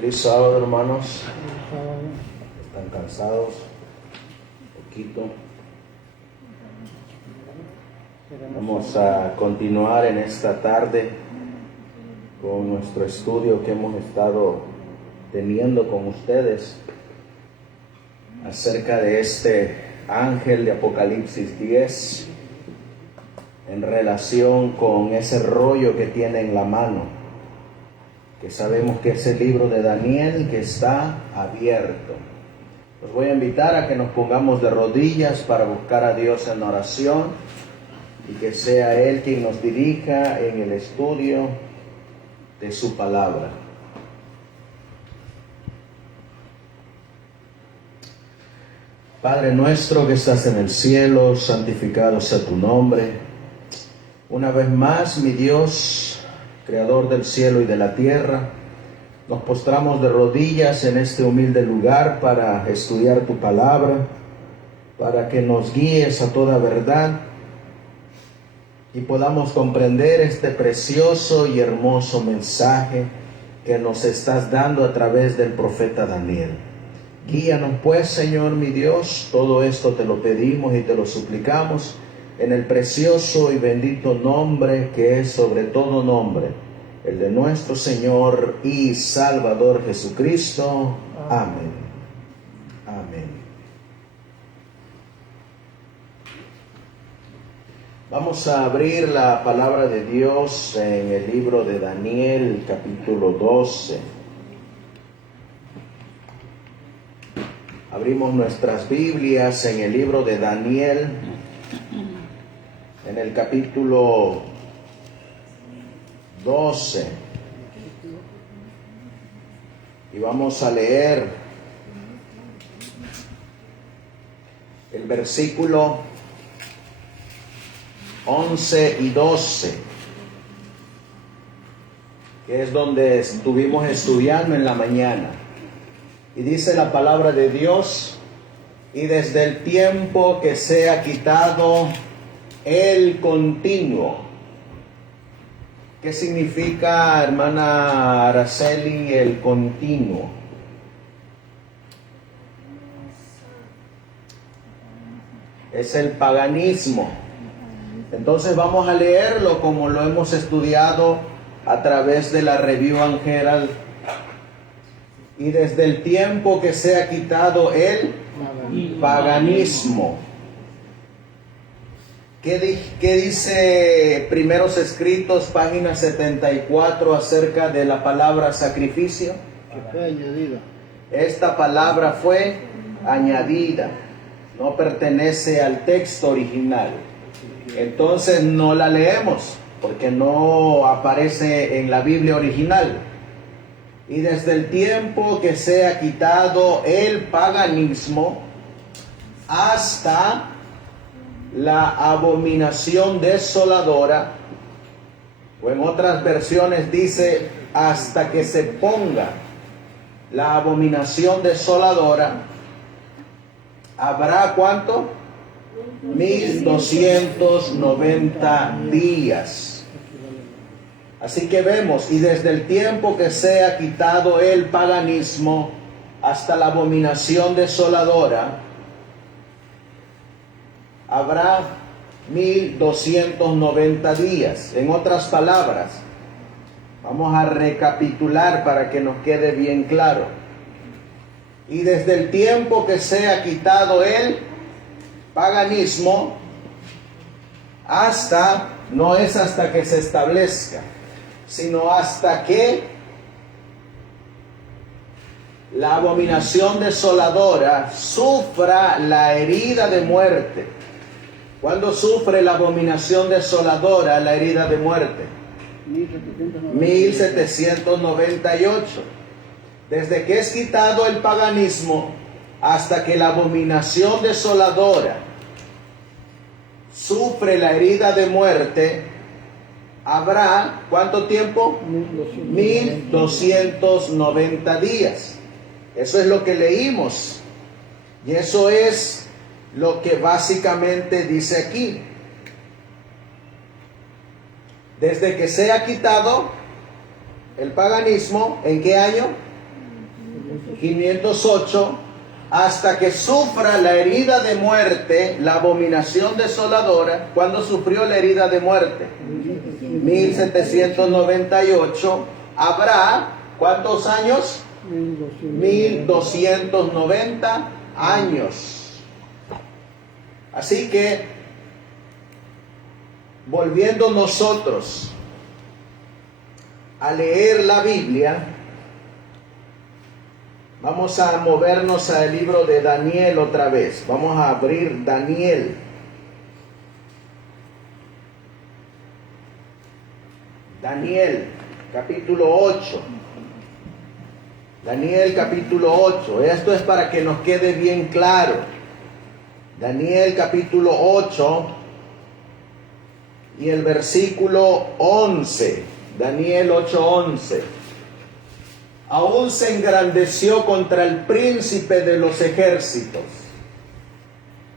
Feliz sábado, hermanos. ¿Están cansados? Un poquito. Vamos a continuar en esta tarde con nuestro estudio que hemos estado teniendo con ustedes acerca de este ángel de Apocalipsis 10 en relación con ese rollo que tiene en la mano, que sabemos que es el libro de Daniel que está abierto. Los voy a invitar a que nos pongamos de rodillas para buscar a Dios en oración y que sea Él quien nos dirija en el estudio de su palabra. Padre nuestro que estás en el cielo, santificado sea tu nombre. Una vez más, mi Dios, Creador del cielo y de la tierra, nos postramos de rodillas en este humilde lugar para estudiar tu palabra, para que nos guíes a toda verdad y podamos comprender este precioso y hermoso mensaje que nos estás dando a través del profeta Daniel. Guíanos pues, Señor mi Dios, todo esto te lo pedimos y te lo suplicamos en el precioso y bendito nombre que es sobre todo nombre, el de nuestro Señor y Salvador Jesucristo. Amén. Amén. Vamos a abrir la palabra de Dios en el libro de Daniel, capítulo 12. Abrimos nuestras Biblias en el libro de Daniel, en el capítulo 12. Y vamos a leer el versículo 11 y 12, que es donde estuvimos estudiando en la mañana. Y dice la palabra de Dios: y desde el tiempo que se ha quitado el continuo. ¿Qué significa, hermana Araceli, el continuo? Es el paganismo. Entonces vamos a leerlo como lo hemos estudiado a través de la Review and Herald. Y desde el tiempo que se ha quitado el paganismo. ¿Qué dice Primeros Escritos, página 74, acerca de la palabra sacrificio? Que fue añadida. Esta palabra fue añadida, no pertenece al texto original. Entonces no la leemos, porque no aparece en la Biblia original. Y desde el tiempo que se ha quitado el paganismo hasta la abominación desoladora, o en otras versiones dice hasta que se ponga la abominación desoladora, habrá ¿cuánto? 1290 días. Así que vemos, y desde el tiempo que se ha quitado el paganismo hasta la abominación desoladora, habrá 1290 días. En otras palabras, vamos a recapitular para que nos quede bien claro. Y desde el tiempo que se ha quitado el paganismo hasta, no es hasta que se establezca, sino hasta que la abominación desoladora sufra la herida de muerte. ¿Cuándo sufre la abominación desoladora la herida de muerte? 1798. Desde que es quitado el paganismo hasta que la abominación desoladora sufre la herida de muerte, habrá, ¿cuánto tiempo? 1290 días. Eso es lo que leímos. Y eso es lo que básicamente dice aquí. Desde que se ha quitado el paganismo, ¿en qué año? 1508, hasta que sufra la herida de muerte, la abominación desoladora. ¿Cuándo sufrió la herida de muerte? 1798. Habrá, ¿cuántos años? 1290 años. Así que, volviendo nosotros a leer la Biblia, vamos a movernos al libro de Daniel otra vez. Vamos a abrir Daniel. Daniel, capítulo 8. Daniel, capítulo 8. Esto es para que nos quede bien claro. Daniel, capítulo 8 y el versículo 11. Daniel 8:11. Aún se engrandeció contra el príncipe de los ejércitos,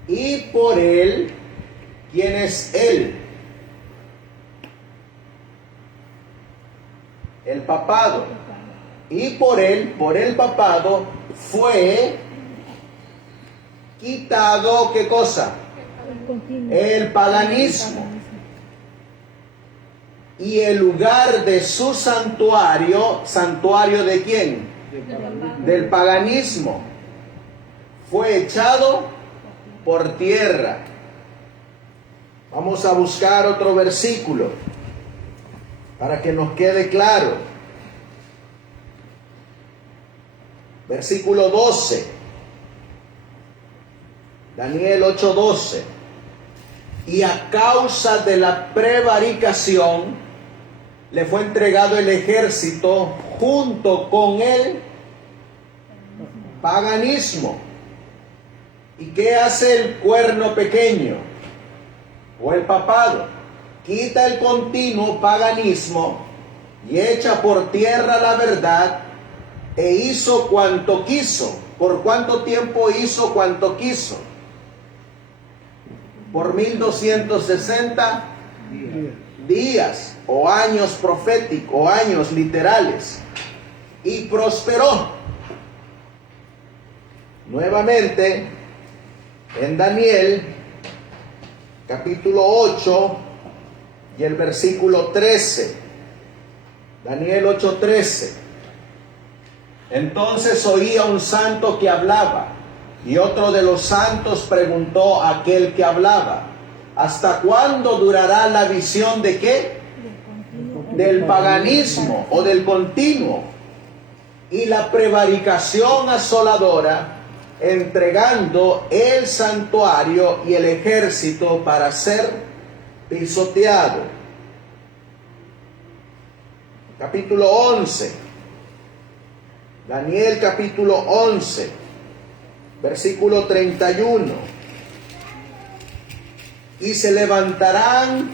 y por él, ¿quién es él? El papado. Y por él, por el papado, fue quitado, ¿qué cosa? El paganismo. Y el lugar de su santuario, ¿santuario de quién? Del paganismo, fue echado por tierra. Vamos a buscar otro versículo para que nos quede claro. Versículo 12. Daniel 8:12. Y a causa de la prevaricación le fue entregado el ejército junto con el paganismo. ¿Y qué hace el cuerno pequeño o el papado? Quita el continuo paganismo y echa por tierra la verdad, e hizo cuanto quiso. ¿Por cuánto tiempo hizo cuanto quiso? Por 1260 días o años proféticos o años literales, y prosperó. Nuevamente en Daniel capítulo 8 y el versículo 13. Daniel 8:13. Entonces oía un santo que hablaba, y otro de los santos preguntó a aquel que hablaba: ¿hasta cuándo durará la visión de qué? Del paganismo o del continuo, y la prevaricación asoladora, entregando el santuario y el ejército para ser pisoteado. Capítulo 11. Daniel capítulo 11, versículo 31. Y se levantarán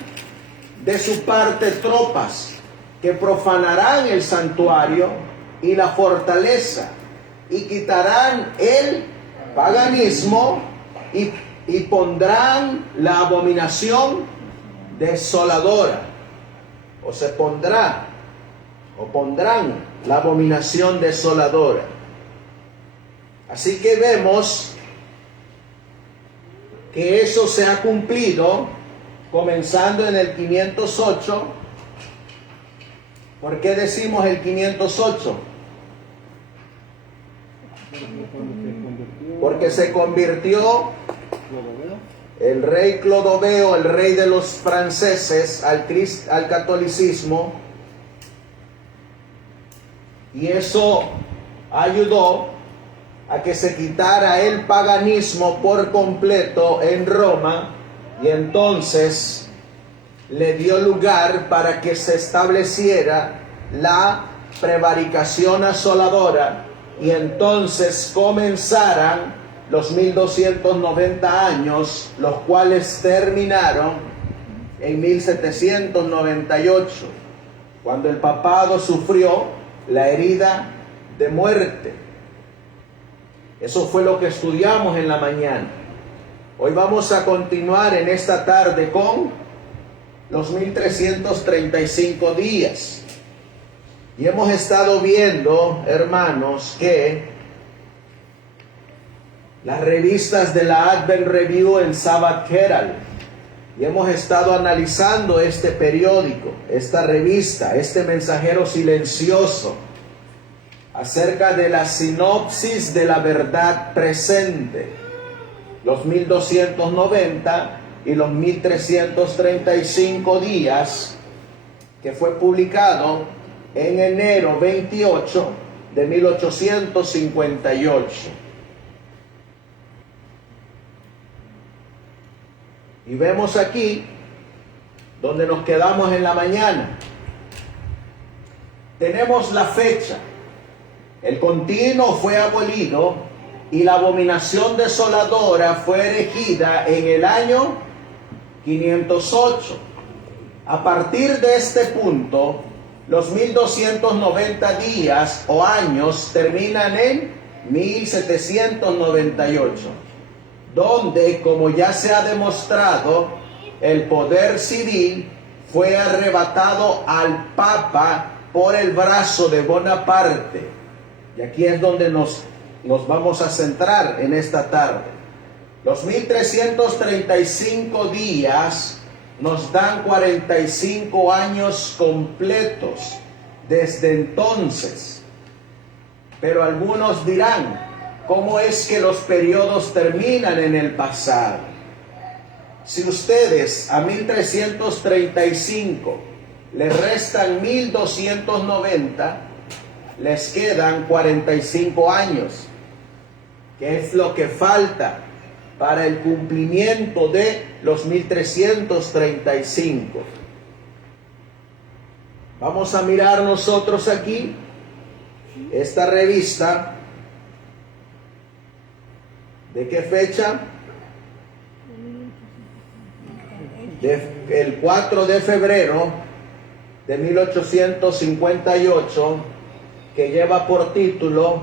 de su parte tropas que profanarán el santuario y la fortaleza, y quitarán el paganismo y pondrán la abominación desoladora. O se pondrá, o pondrán la abominación desoladora. Así que vemos que eso se ha cumplido comenzando en el 508. ¿Por qué decimos el 508? Porque se convirtió el rey Clodoveo, el rey de los franceses, al catolicismo, y eso ayudó a que se quitara el paganismo por completo en Roma, y entonces le dio lugar para que se estableciera la prevaricación asoladora, y entonces comenzaran los 1290 años, los cuales terminaron en 1798, cuando el papado sufrió la herida de muerte. Eso fue lo que estudiamos en la mañana. Hoy vamos a continuar en esta tarde con los 1335 días. Y hemos estado viendo, hermanos, que las revistas de la Advent Review en Sabbath Herald. Y hemos estado analizando este periódico, esta revista, este mensajero silencioso, acerca de la sinopsis de la verdad presente, los 1290 y los 1335 días, que fue publicado en enero 28 de 1858. Y vemos aquí donde nos quedamos en la mañana. Tenemos la fecha. El continuo fue abolido y la abominación desoladora fue erigida en el año 508. A partir de este punto, los 1290 días o años terminan en 1798, donde, como ya se ha demostrado, el poder civil fue arrebatado al Papa por el brazo de Bonaparte. Y aquí es donde nos vamos a centrar en esta tarde. Los 1335 días nos dan 45 años completos desde entonces. Pero algunos dirán, ¿cómo es que los periodos terminan en el pasado? Si ustedes a 1335 le restan 1290, les quedan 45 años, que es lo que falta para el cumplimiento de los 1335. Vamos a mirar nosotros aquí esta revista. ¿De qué fecha? El 4 de febrero de 1858, que lleva por título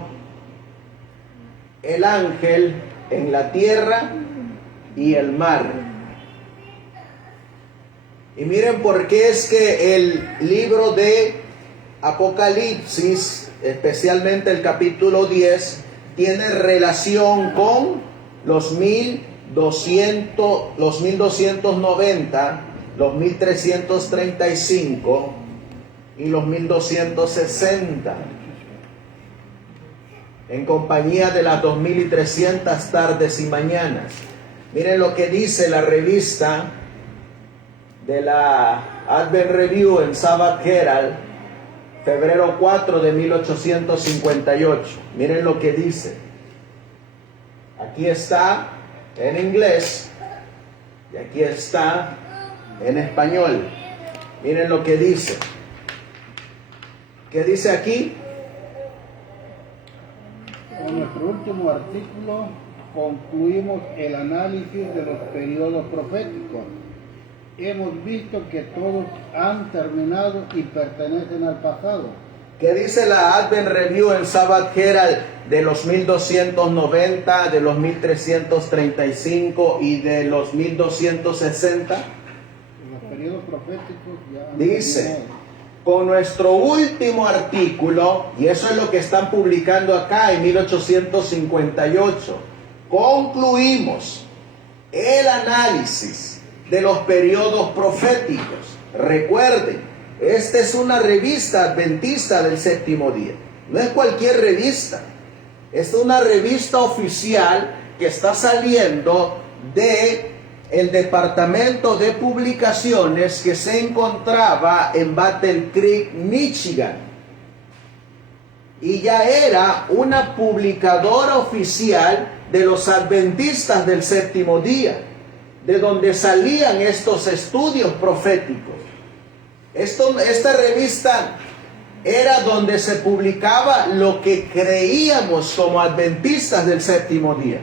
El ángel en la tierra y el mar. Y miren por qué es que el libro de Apocalipsis, especialmente el capítulo 10, tiene relación con los 1290, los 1335 y los 1260. En compañía de las 2300 tardes y mañanas. Miren lo que dice la revista de la Advent Review en Sabbath Herald, febrero 4 de 1858. Miren lo que dice. Aquí está en inglés y aquí está en español. Miren lo que dice. ¿Qué dice aquí? Con nuestro último artículo concluimos el análisis de los periodos proféticos. Hemos visto que todos han terminado y pertenecen al pasado. ¿Qué dice la Advent Review en Sabbath Herald de los 1290, de los 1335 y de los 1260? Los periodos proféticos ya han Dice, terminado. con nuestro último artículo, y eso es lo que están publicando acá en 1858, concluimos el análisis de los periodos proféticos. Recuerden, esta es una revista adventista del séptimo día. No es cualquier revista. Es una revista oficial que está saliendo de el departamento de publicaciones que se encontraba en Battle Creek, Michigan. Y ya era una publicadora oficial de los adventistas del séptimo día, de donde salían estos estudios proféticos. Esta revista era donde se publicaba lo que creíamos como adventistas del séptimo día.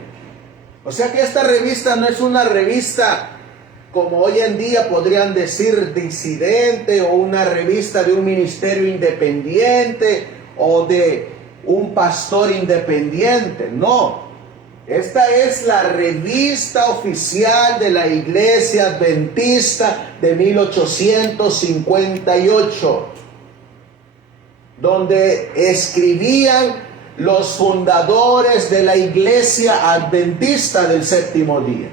O sea que esta revista no es una revista como hoy en día podrían decir disidente, o una revista de un ministerio independiente o de un pastor independiente. No, esta es la revista oficial de la Iglesia Adventista de 1858, donde escribían los fundadores de la iglesia adventista del séptimo día.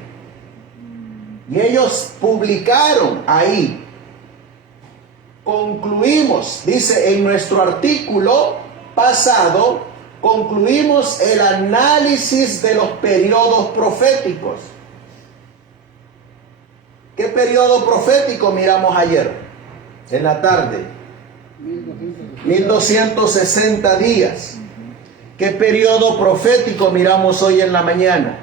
Y ellos publicaron ahí. Concluimos, dice en nuestro artículo pasado, concluimos el análisis de los periodos proféticos. ¿Qué periodo profético miramos ayer en la tarde? 1260 días. ¿Qué periodo profético miramos hoy en la mañana?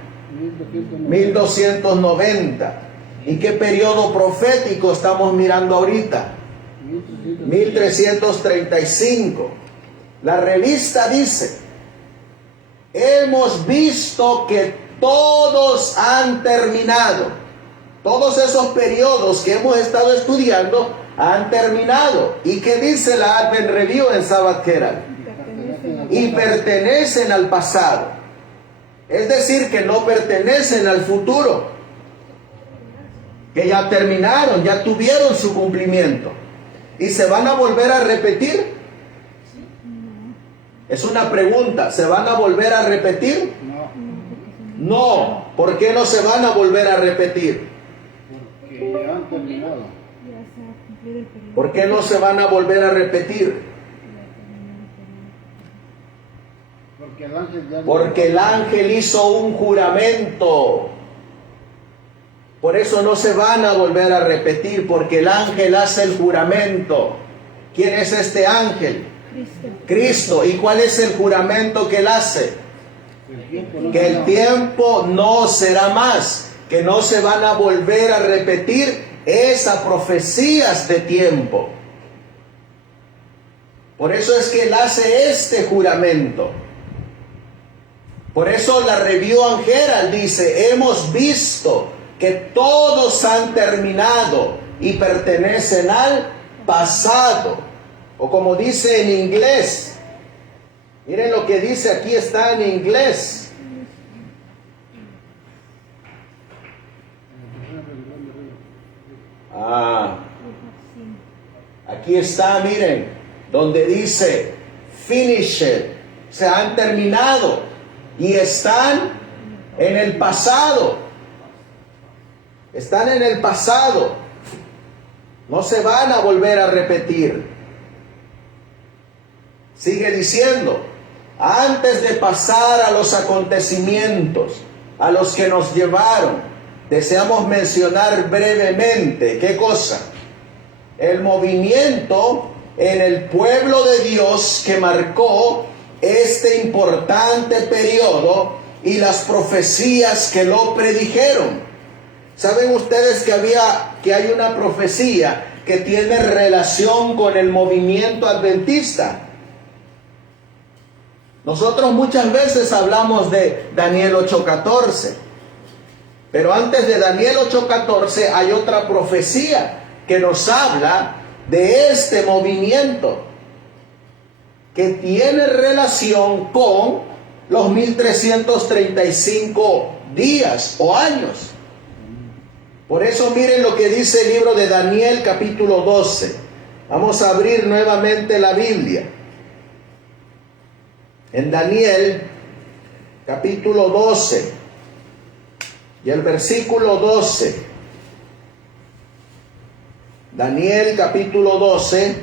1290. ¿Y qué periodo profético estamos mirando ahorita? 1335. La revista dice: hemos visto que todos han terminado. Todos esos periodos que hemos estado estudiando han terminado. ¿Y qué dice la Advent Review en Sabbath Herald? Y pertenecen al pasado. Es decir, que no pertenecen al futuro. Que ya terminaron, ya tuvieron su cumplimiento. ¿Y se van a volver a repetir? Es una pregunta. ¿Se van a volver a repetir? No. ¿Por qué no se van a volver a repetir? Porque han terminado. ¿Por qué no se van a volver a repetir? Porque el ángel hizo un juramento. Por eso no se van a volver a repetir, porque el ángel hace el juramento. ¿Quién es este ángel? Cristo. ¿Y cuál es el juramento que él hace? Que el tiempo no será más, que no se van a volver a repetir esas profecías de tiempo. Por eso es que él hace este juramento. Por eso la Review and Herald dice: hemos visto que todos han terminado y pertenecen al pasado. O como dice en inglés, miren lo que dice aquí, está en inglés. Aquí está, miren, donde dice finished, se han terminado y están en el pasado. Están en el pasado. No se van a volver a repetir. Sigue diciendo: antes de pasar a los acontecimientos a los que nos llevaron, deseamos mencionar brevemente, ¿qué cosa? El movimiento en el pueblo de Dios que marcó este importante periodo y las profecías que lo predijeron. ¿Saben ustedes que hay una profecía que tiene relación con el movimiento adventista? Nosotros muchas veces hablamos de Daniel 8:14, pero antes de Daniel 8:14 hay otra profecía que nos habla de este movimiento que tiene relación con los 1335 días o años. Por eso miren lo que dice el libro de Daniel capítulo 12. Vamos a abrir nuevamente la Biblia. En Daniel capítulo 12 y el versículo 12. Daniel capítulo 12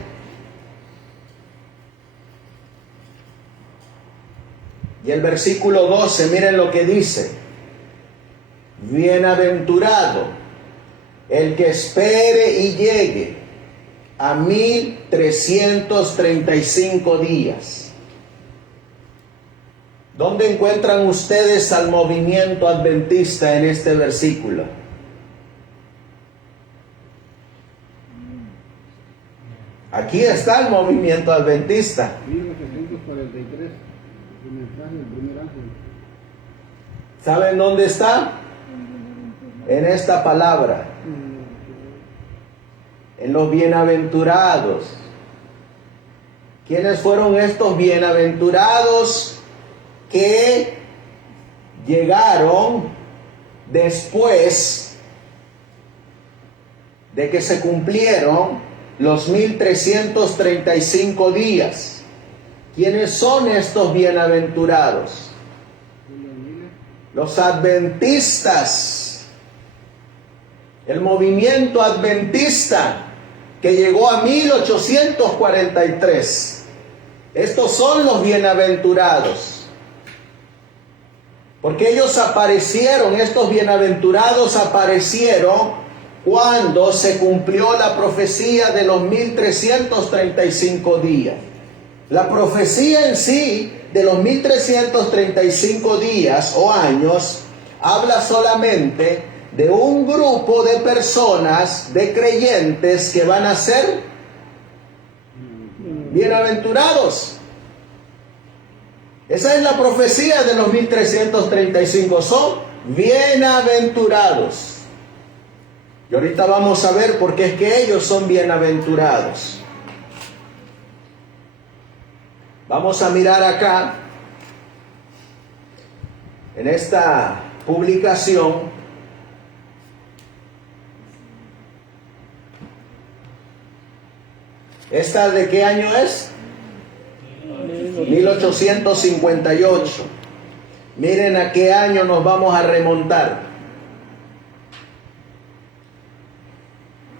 y el versículo 12, miren lo que dice: bienaventurado el que espere y llegue a 1335 días. ¿Dónde encuentran ustedes al movimiento adventista en este versículo? Aquí está el movimiento adventista. 1843, el mensaje del primer ángel. ¿Saben dónde está? En esta palabra. En los bienaventurados. ¿Quiénes fueron estos bienaventurados que llegaron después de que se cumplieron los 1335 días? ¿Quiénes son estos bienaventurados? Los adventistas. El movimiento adventista que llegó a 1843. Estos son los bienaventurados. Porque ellos aparecieron, estos bienaventurados aparecieron cuando se cumplió la profecía de los 1335 días. La profecía en sí de los 1335 días o años habla solamente de un grupo de personas, de creyentes que van a ser bienaventurados. Esa es la profecía de los 1335, son bienaventurados. Y ahorita vamos a ver por qué es que ellos son bienaventurados. Vamos a mirar acá, en esta publicación, ¿esta de qué año es? 1858. Miren a qué año nos vamos a remontar.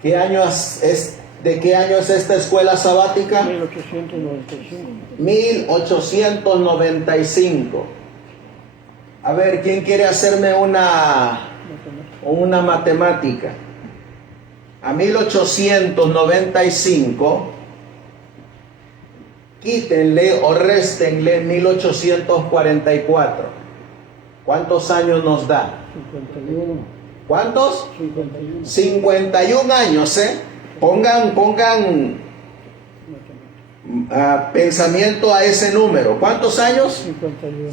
¿Qué año es? ¿De qué año es esta escuela sabática? 1895. 1895. A ver, ¿quién quiere hacerme una matemática? A 1895, quítenle o réstenle 1844. ¿Cuántos años nos da? 51. ¿Cuántos? 51. 51 años, ¿eh? Pongan pensamiento a ese número. ¿Cuántos años?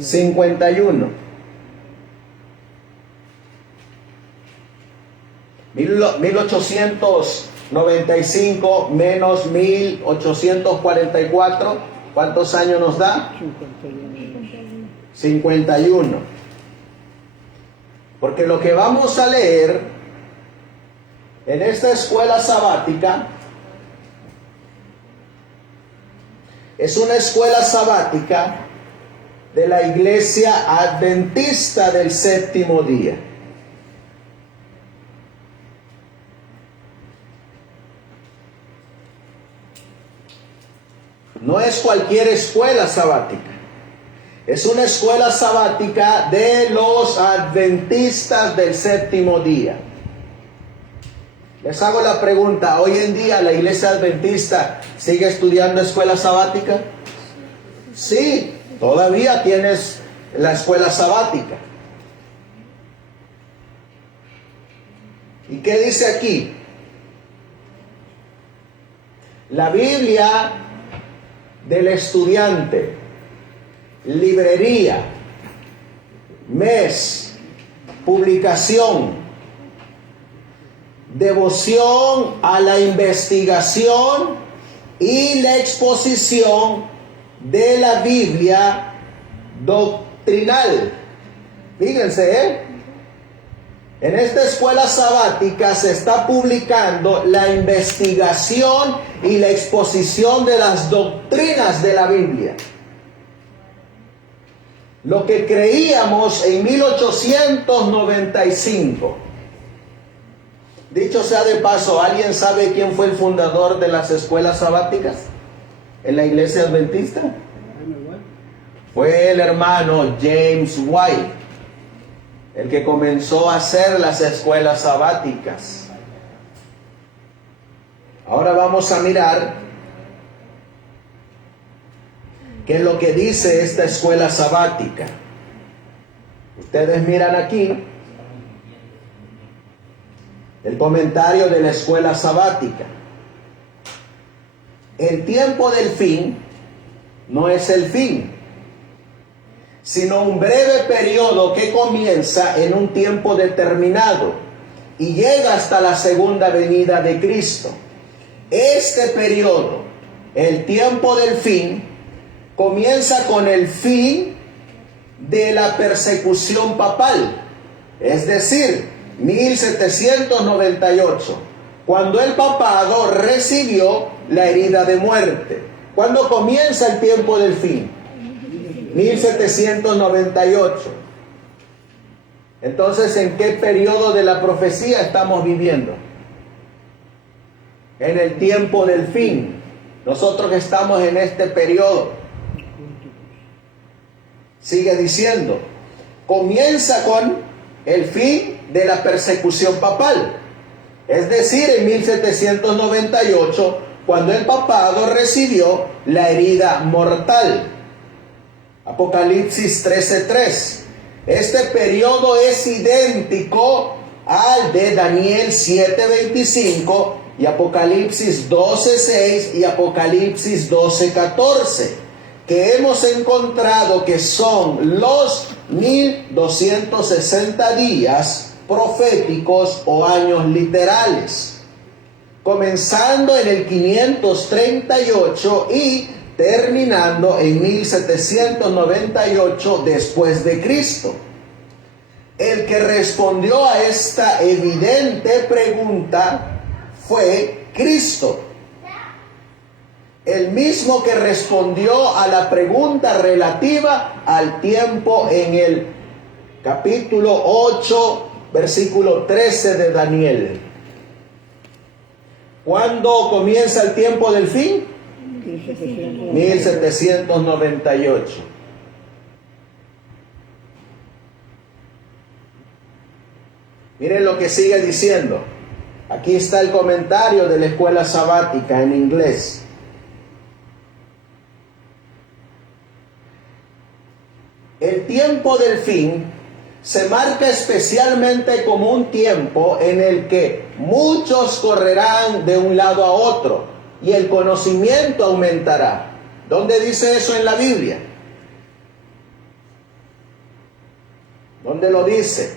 51. 51. 1895 menos 1844, ¿cuántos años nos da? 51. 51. Porque lo que vamos a leer en esta escuela sabática es una escuela sabática de la Iglesia Adventista del Séptimo Día. No es cualquier escuela sabática. Es una escuela sabática de los adventistas del séptimo día. Les hago la pregunta, ¿hoy en día la iglesia adventista sigue estudiando escuela sabática? Sí, todavía tienes la escuela sabática. ¿Y qué dice aquí? La Biblia del estudiante, librería, mes, publicación, devoción a la investigación y la exposición de la Biblia doctrinal. Fíjense, en esta escuela sabática se está publicando la investigación y la exposición de las doctrinas de la Biblia. Lo que creíamos en 1895. Dicho sea de paso, ¿alguien sabe quién fue el fundador de las escuelas sabáticas en la iglesia adventista? Fue el hermano James White, el que comenzó a hacer las escuelas sabáticas. Ahora vamos a mirar qué es lo que dice esta escuela sabática. Ustedes miran aquí el comentario de la escuela sabática. El tiempo del fin no es el fin, sino un breve periodo que comienza en un tiempo determinado y llega hasta la segunda venida de Cristo. Este periodo, el tiempo del fin, comienza con el fin de la persecución papal, es decir, 1798, cuando el papado recibió la herida de muerte. ¿Cuándo comienza el tiempo del fin? 1798. Entonces, ¿en qué periodo de la profecía estamos viviendo? En el tiempo del fin. Nosotros estamos en este periodo. Sigue diciendo, comienza con el fin de la persecución papal. Es decir, en 1798, cuando el papado recibió la herida mortal. Apocalipsis 13:3. Este periodo es idéntico al de Daniel 7:25 y Apocalipsis 12:6 y Apocalipsis 12:14, que hemos encontrado que son los 1260 días proféticos o años literales, comenzando en el 538 y terminando en 1798 después de Cristo. El que respondió a esta evidente pregunta fue Cristo. El mismo que respondió a la pregunta relativa al tiempo en el capítulo 8, versículo 13 de Daniel. ¿Cuándo comienza el tiempo del fin? 1798. Miren lo que sigue diciendo. Aquí está el comentario de la escuela sabática en inglés. El tiempo del fin se marca especialmente como un tiempo en el que muchos correrán de un lado a otro y el conocimiento aumentará. ¿Dónde dice eso en la Biblia? ¿Dónde lo dice?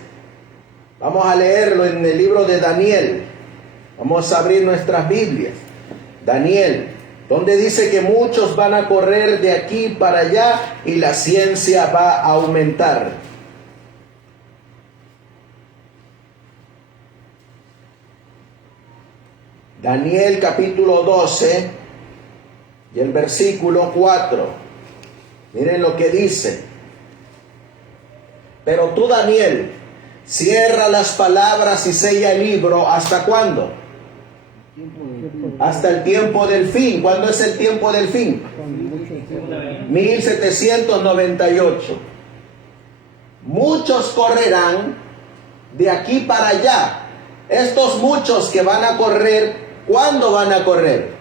Vamos a leerlo en el libro de Daniel. Vamos a abrir nuestras Biblias. Daniel, donde dice que muchos van a correr de aquí para allá y la ciencia va a aumentar. Daniel capítulo 12 y el versículo 4. Miren lo que dice. Pero tú, Daniel, cierra las palabras y sella el libro. ¿Hasta cuándo? Hasta el tiempo del fin. ¿Cuándo es el tiempo del fin? 1798. Muchos correrán de aquí para allá. Estos muchos que van a correr, ¿cuándo van a correr?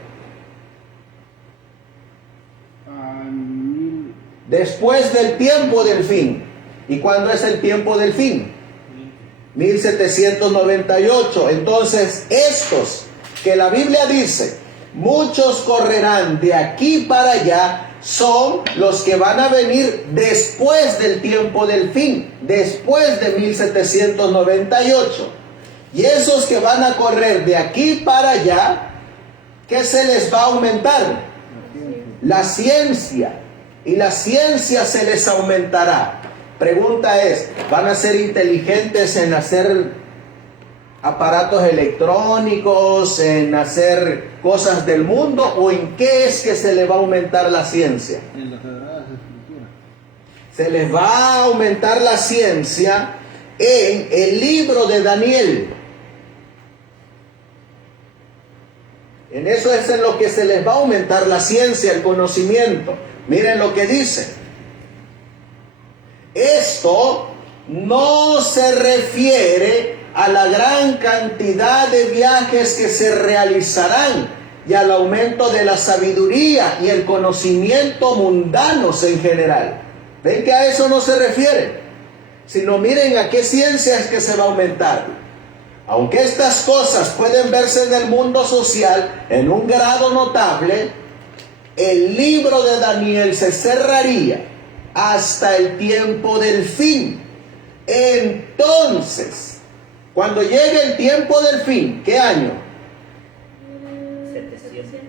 Después del tiempo del fin. ¿Y cuándo es el tiempo del fin? 1798. Entonces, estos que la Biblia dice, muchos correrán de aquí para allá, son los que van a venir después del tiempo del fin, después de 1798. Y esos que van a correr de aquí para allá, ¿qué se les va a aumentar? La ciencia. Y la ciencia se les aumentará. Pregunta es, ¿van a ser inteligentes en hacer aparatos electrónicos, en hacer cosas del mundo, o en qué es que se les va a aumentar la ciencia? En las sagradas escrituras. Se les va a aumentar la ciencia en el libro de Daniel. En eso es en lo que se les va a aumentar la ciencia, el conocimiento. Miren lo que dice. Esto no se refiere a la gran cantidad de viajes que se realizarán y al aumento de la sabiduría y el conocimiento mundanos en general. ¿Ven que a eso no se refiere? Sino miren a qué ciencia es que se va a aumentar. Aunque estas cosas pueden verse en el mundo social en un grado notable, el libro de Daniel se cerraría hasta el tiempo del fin. Entonces, cuando llegue el tiempo del fin, ¿qué año?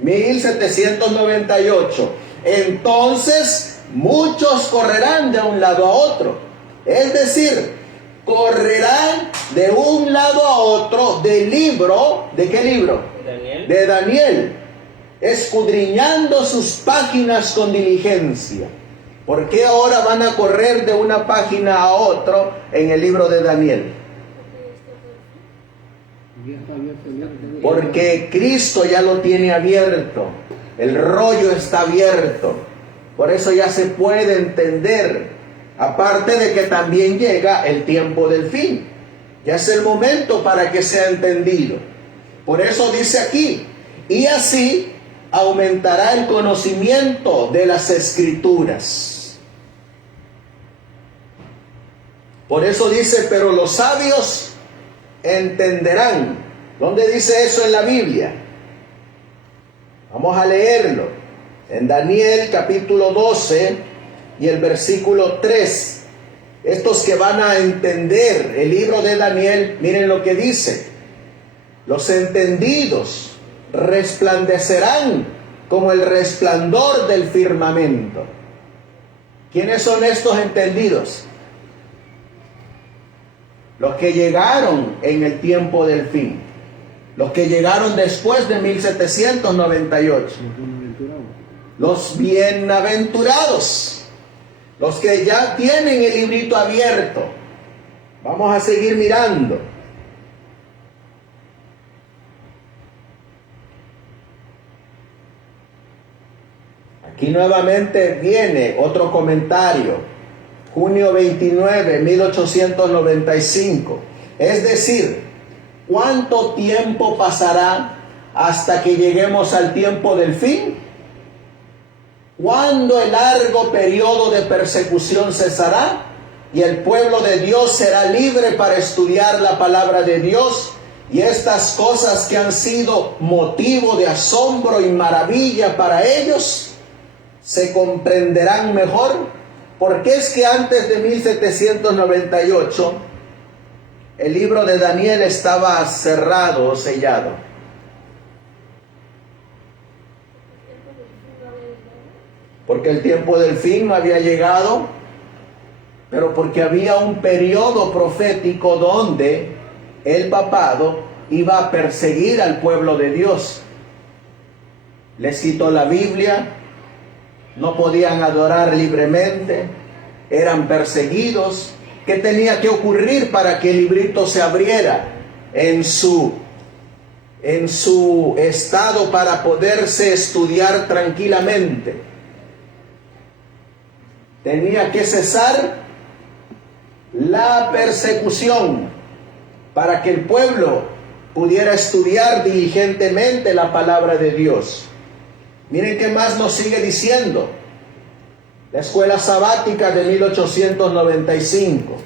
1798. Entonces, muchos correrán de un lado a otro. Es decir, correrán de un lado a otro del libro. ¿De qué libro? Daniel. De Daniel. escudriñando sus páginas con diligencia. ¿Por qué ahora van a correr de una página a otra en el libro de Daniel? Porque Cristo ya lo tiene abierto, el rollo está abierto, por eso ya se puede entender, aparte de que también llega el tiempo del fin, ya es el momento para que sea entendido. Por eso dice aquí, y así aumentará el conocimiento de las Escrituras. Por eso dice, pero los sabios entenderán. ¿Dónde dice eso en la Biblia? Vamos a leerlo. En Daniel capítulo 12 y el versículo 3. Estos que van a entender el libro de Daniel, miren lo que dice. Los entendidos resplandecerán como el resplandor del firmamento. ¿Quiénes son estos entendidos? Los que llegaron en el tiempo del fin, los que llegaron después de 1798, los bienaventurados, los que ya tienen el librito abierto. Vamos a seguir mirando. Aquí nuevamente viene otro comentario. Junio 29, 1895. Es decir, ¿cuánto tiempo pasará hasta que lleguemos al tiempo del fin? ¿Cuándo el largo periodo de persecución cesará y el pueblo de Dios será libre para estudiar la palabra de Dios? Y estas cosas que han sido motivo de asombro y maravilla para ellos se comprenderán mejor. Porque es que antes de 1798 el libro de Daniel estaba cerrado o sellado. Porque el tiempo del fin no había llegado, pero porque había un periodo profético donde el papado iba a perseguir al pueblo de Dios. Les quitó la Biblia, no podían adorar libremente, eran perseguidos. ¿Qué tenía que ocurrir para que el librito se abriera en su estado para poderse estudiar tranquilamente? Tenía que cesar la persecución para que el pueblo pudiera estudiar diligentemente la palabra de Dios. Miren qué más nos sigue diciendo. La escuela sabática de 1895.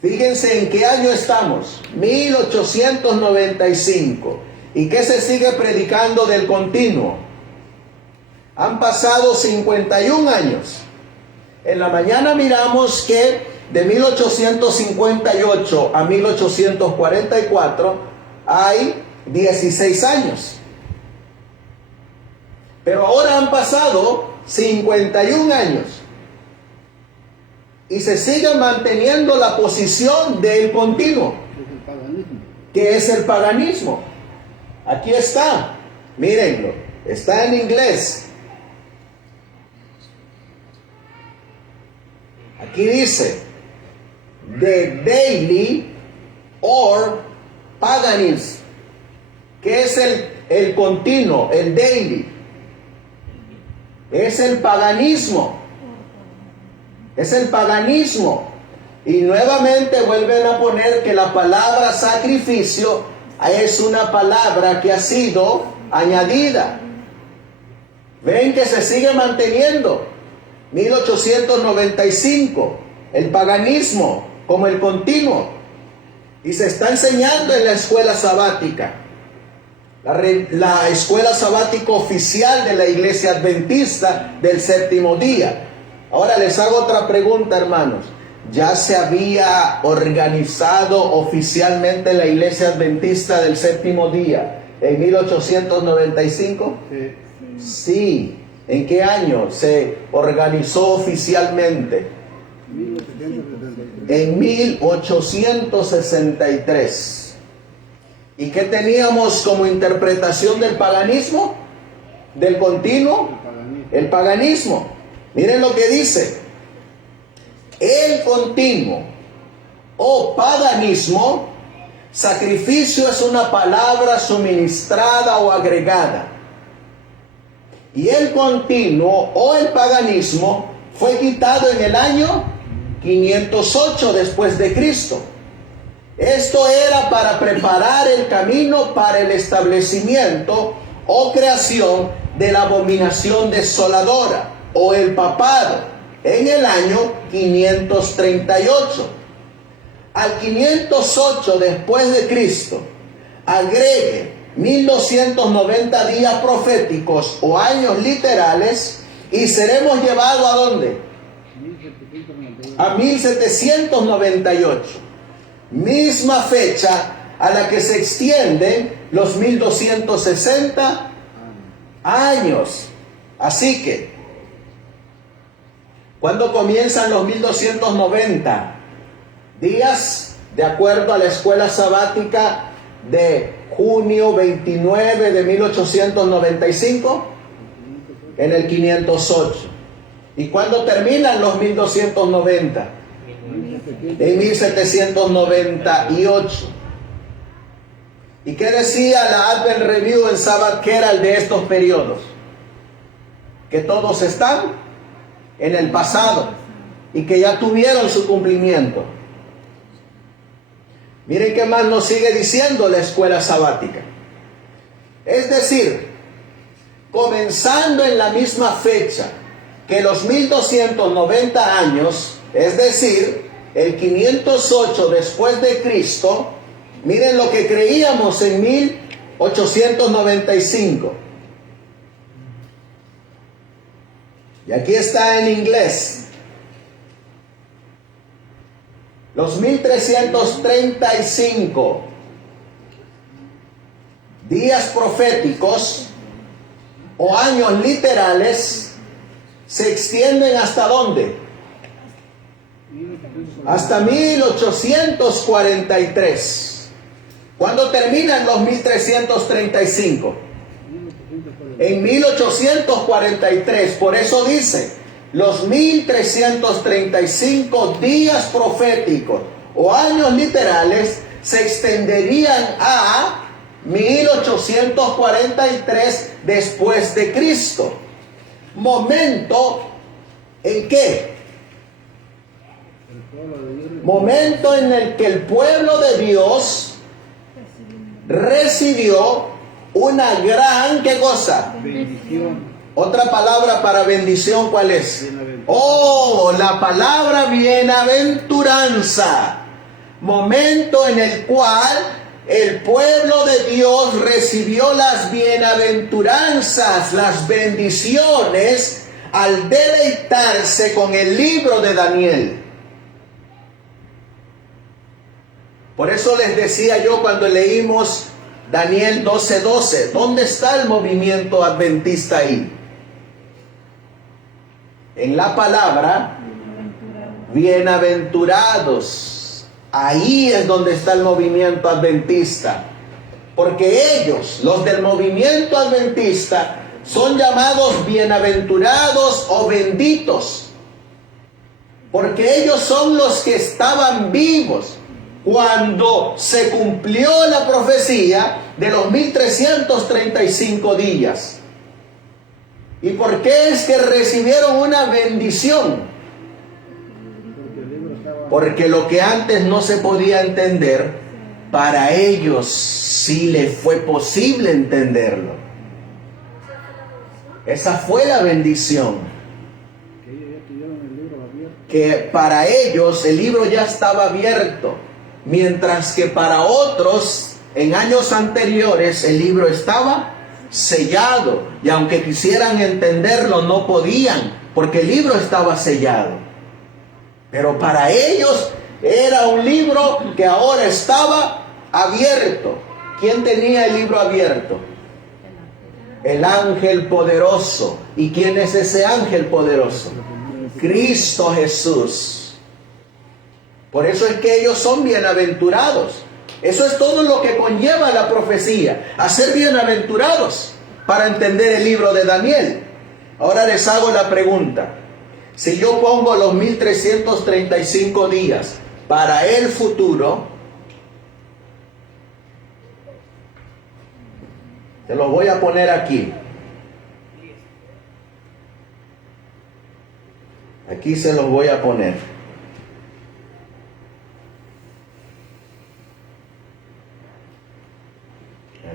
Fíjense en qué año estamos. 1895. ¿Y qué se sigue predicando del continuo? Han pasado 51 años. En la mañana miramos que de 1858 a 1844 hay 16 años. Pero ahora han pasado 51 años y se sigue manteniendo la posición del continuo, que es el paganismo. Aquí está, mírenlo, está en inglés. Aquí dice, the daily or paganism, que es el continuo, el daily. Es el paganismo. Es el paganismo. Y nuevamente vuelven a poner que la palabra sacrificio es una palabra que ha sido añadida. Ven que se sigue manteniendo. 1895, el paganismo como el continuo. Y se está enseñando en la escuela sabática. La escuela sabática oficial de la Iglesia Adventista del Séptimo Día. Ahora les hago otra pregunta, hermanos. ¿Ya se había organizado oficialmente la Iglesia Adventista del Séptimo Día en 1895? Sí. ¿En qué año se organizó oficialmente? En 1863. ¿Y qué teníamos como interpretación del paganismo? ¿Del continuo? El paganismo. Miren lo que dice. El continuo o paganismo, sacrificio es una palabra suministrada o agregada. Y el continuo o el paganismo fue quitado en el año 508 después de Cristo. Esto era para preparar el camino para el establecimiento o creación de la abominación desoladora o el papado en el año 538. Al 508 después de Cristo, agregue 1290 días proféticos o años literales y seremos llevados ¿a dónde? A 1798. Misma fecha a la que se extienden los 1260 años. Así que, ¿cuándo comienzan los 1290 días? De acuerdo a la escuela sabática de junio 29 de 1895, en el 508. ¿Y cuándo terminan los 1290? En 1798. ¿Y qué decía la Advent Review en Sabbath Herald de estos periodos? Que todos están en el pasado y que ya tuvieron su cumplimiento. Miren qué más nos sigue diciendo la escuela sabática. Es decir, comenzando en la misma fecha que los 1290 años, es decir, el 508 después de Cristo, miren lo que creíamos en 1895. Y aquí está en inglés. Los 1335 días proféticos o años literales se extienden ¿hasta dónde? Hasta 1843. ¿Cuándo terminan los 1335? En 1843. Por eso dice, los 1335 días proféticos o años literales se extenderían a 1843 después de Cristo. Momento en que momento en el que el pueblo de Dios recibió una gran, ¿qué cosa? Bendición. Otra palabra para bendición, ¿cuál es? Oh, la palabra bienaventuranza. Momento en el cual el pueblo de Dios recibió las bienaventuranzas, las bendiciones, al deleitarse con el libro de Daniel. Por eso les decía yo cuando leímos Daniel 12:12, ¿dónde está el movimiento adventista ahí? En la palabra bienaventurados. Ahí es donde está el movimiento adventista. Porque ellos, los del movimiento adventista, son llamados bienaventurados o benditos. Porque ellos son los que estaban vivos cuando se cumplió la profecía de los 1335 días. ¿Y por qué es que recibieron una bendición? Porque lo que antes no se podía entender, para ellos sí les fue posible entenderlo. Esa fue la bendición. Que para ellos el libro ya estaba abierto, mientras que para otros en años anteriores el libro estaba sellado, y aunque quisieran entenderlo no podían, porque el libro estaba sellado. Pero para ellos era un libro que ahora estaba abierto. ¿Quién tenía el libro abierto? El ángel poderoso. ¿Y quién es ese ángel poderoso? Cristo Jesús. Por eso es que ellos son bienaventurados, Eso es todo lo que conlleva la profecía, a ser bienaventurados, para entender el libro de Daniel. Ahora les hago la pregunta: si yo pongo los 1335 días para el futuro, te los voy a poner aquí. Aquí se los voy a poner.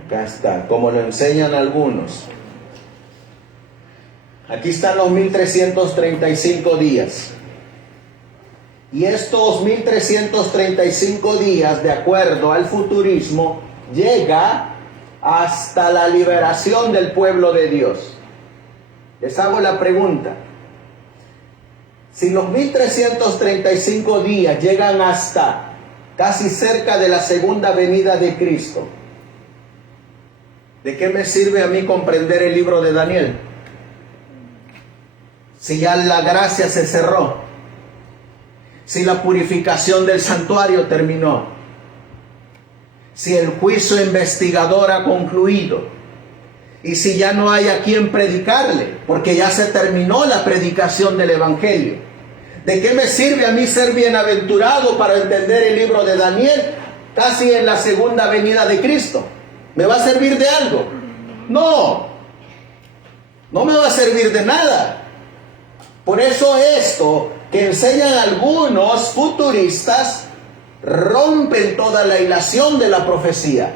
Acá está, como lo enseñan algunos. Aquí están los 1335 días. Y estos 1335 días, de acuerdo al futurismo, llega hasta la liberación del pueblo de Dios. Les hago la pregunta: si los 1335 días llegan hasta casi cerca de la segunda venida de Cristo, ¿de qué me sirve a mí comprender el libro de Daniel? Si ya la gracia se cerró, si la purificación del santuario terminó, si el juicio investigador ha concluido, y si ya no hay a quien predicarle, porque ya se terminó la predicación del Evangelio. ¿De qué me sirve a mí ser bienaventurado para entender el libro de Daniel casi en la segunda venida de Cristo? ¿Me va a servir de algo? No, no me va a servir de nada. Por eso esto que enseñan algunos futuristas rompen toda la hilación de la profecía.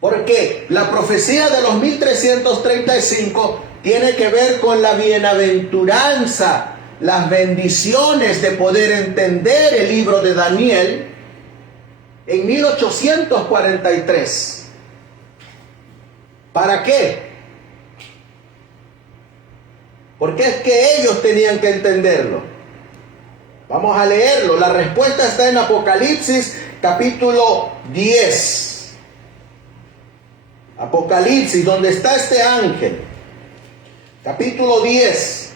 Porque la profecía de los 1335 tiene que ver con la bienaventuranza, las bendiciones de poder entender el libro de Daniel en 1843. ¿Para qué? Porque es que ellos tenían que entenderlo. Vamos a leerlo. La respuesta está en Apocalipsis capítulo 10. Apocalipsis, donde está este ángel. Capítulo 10.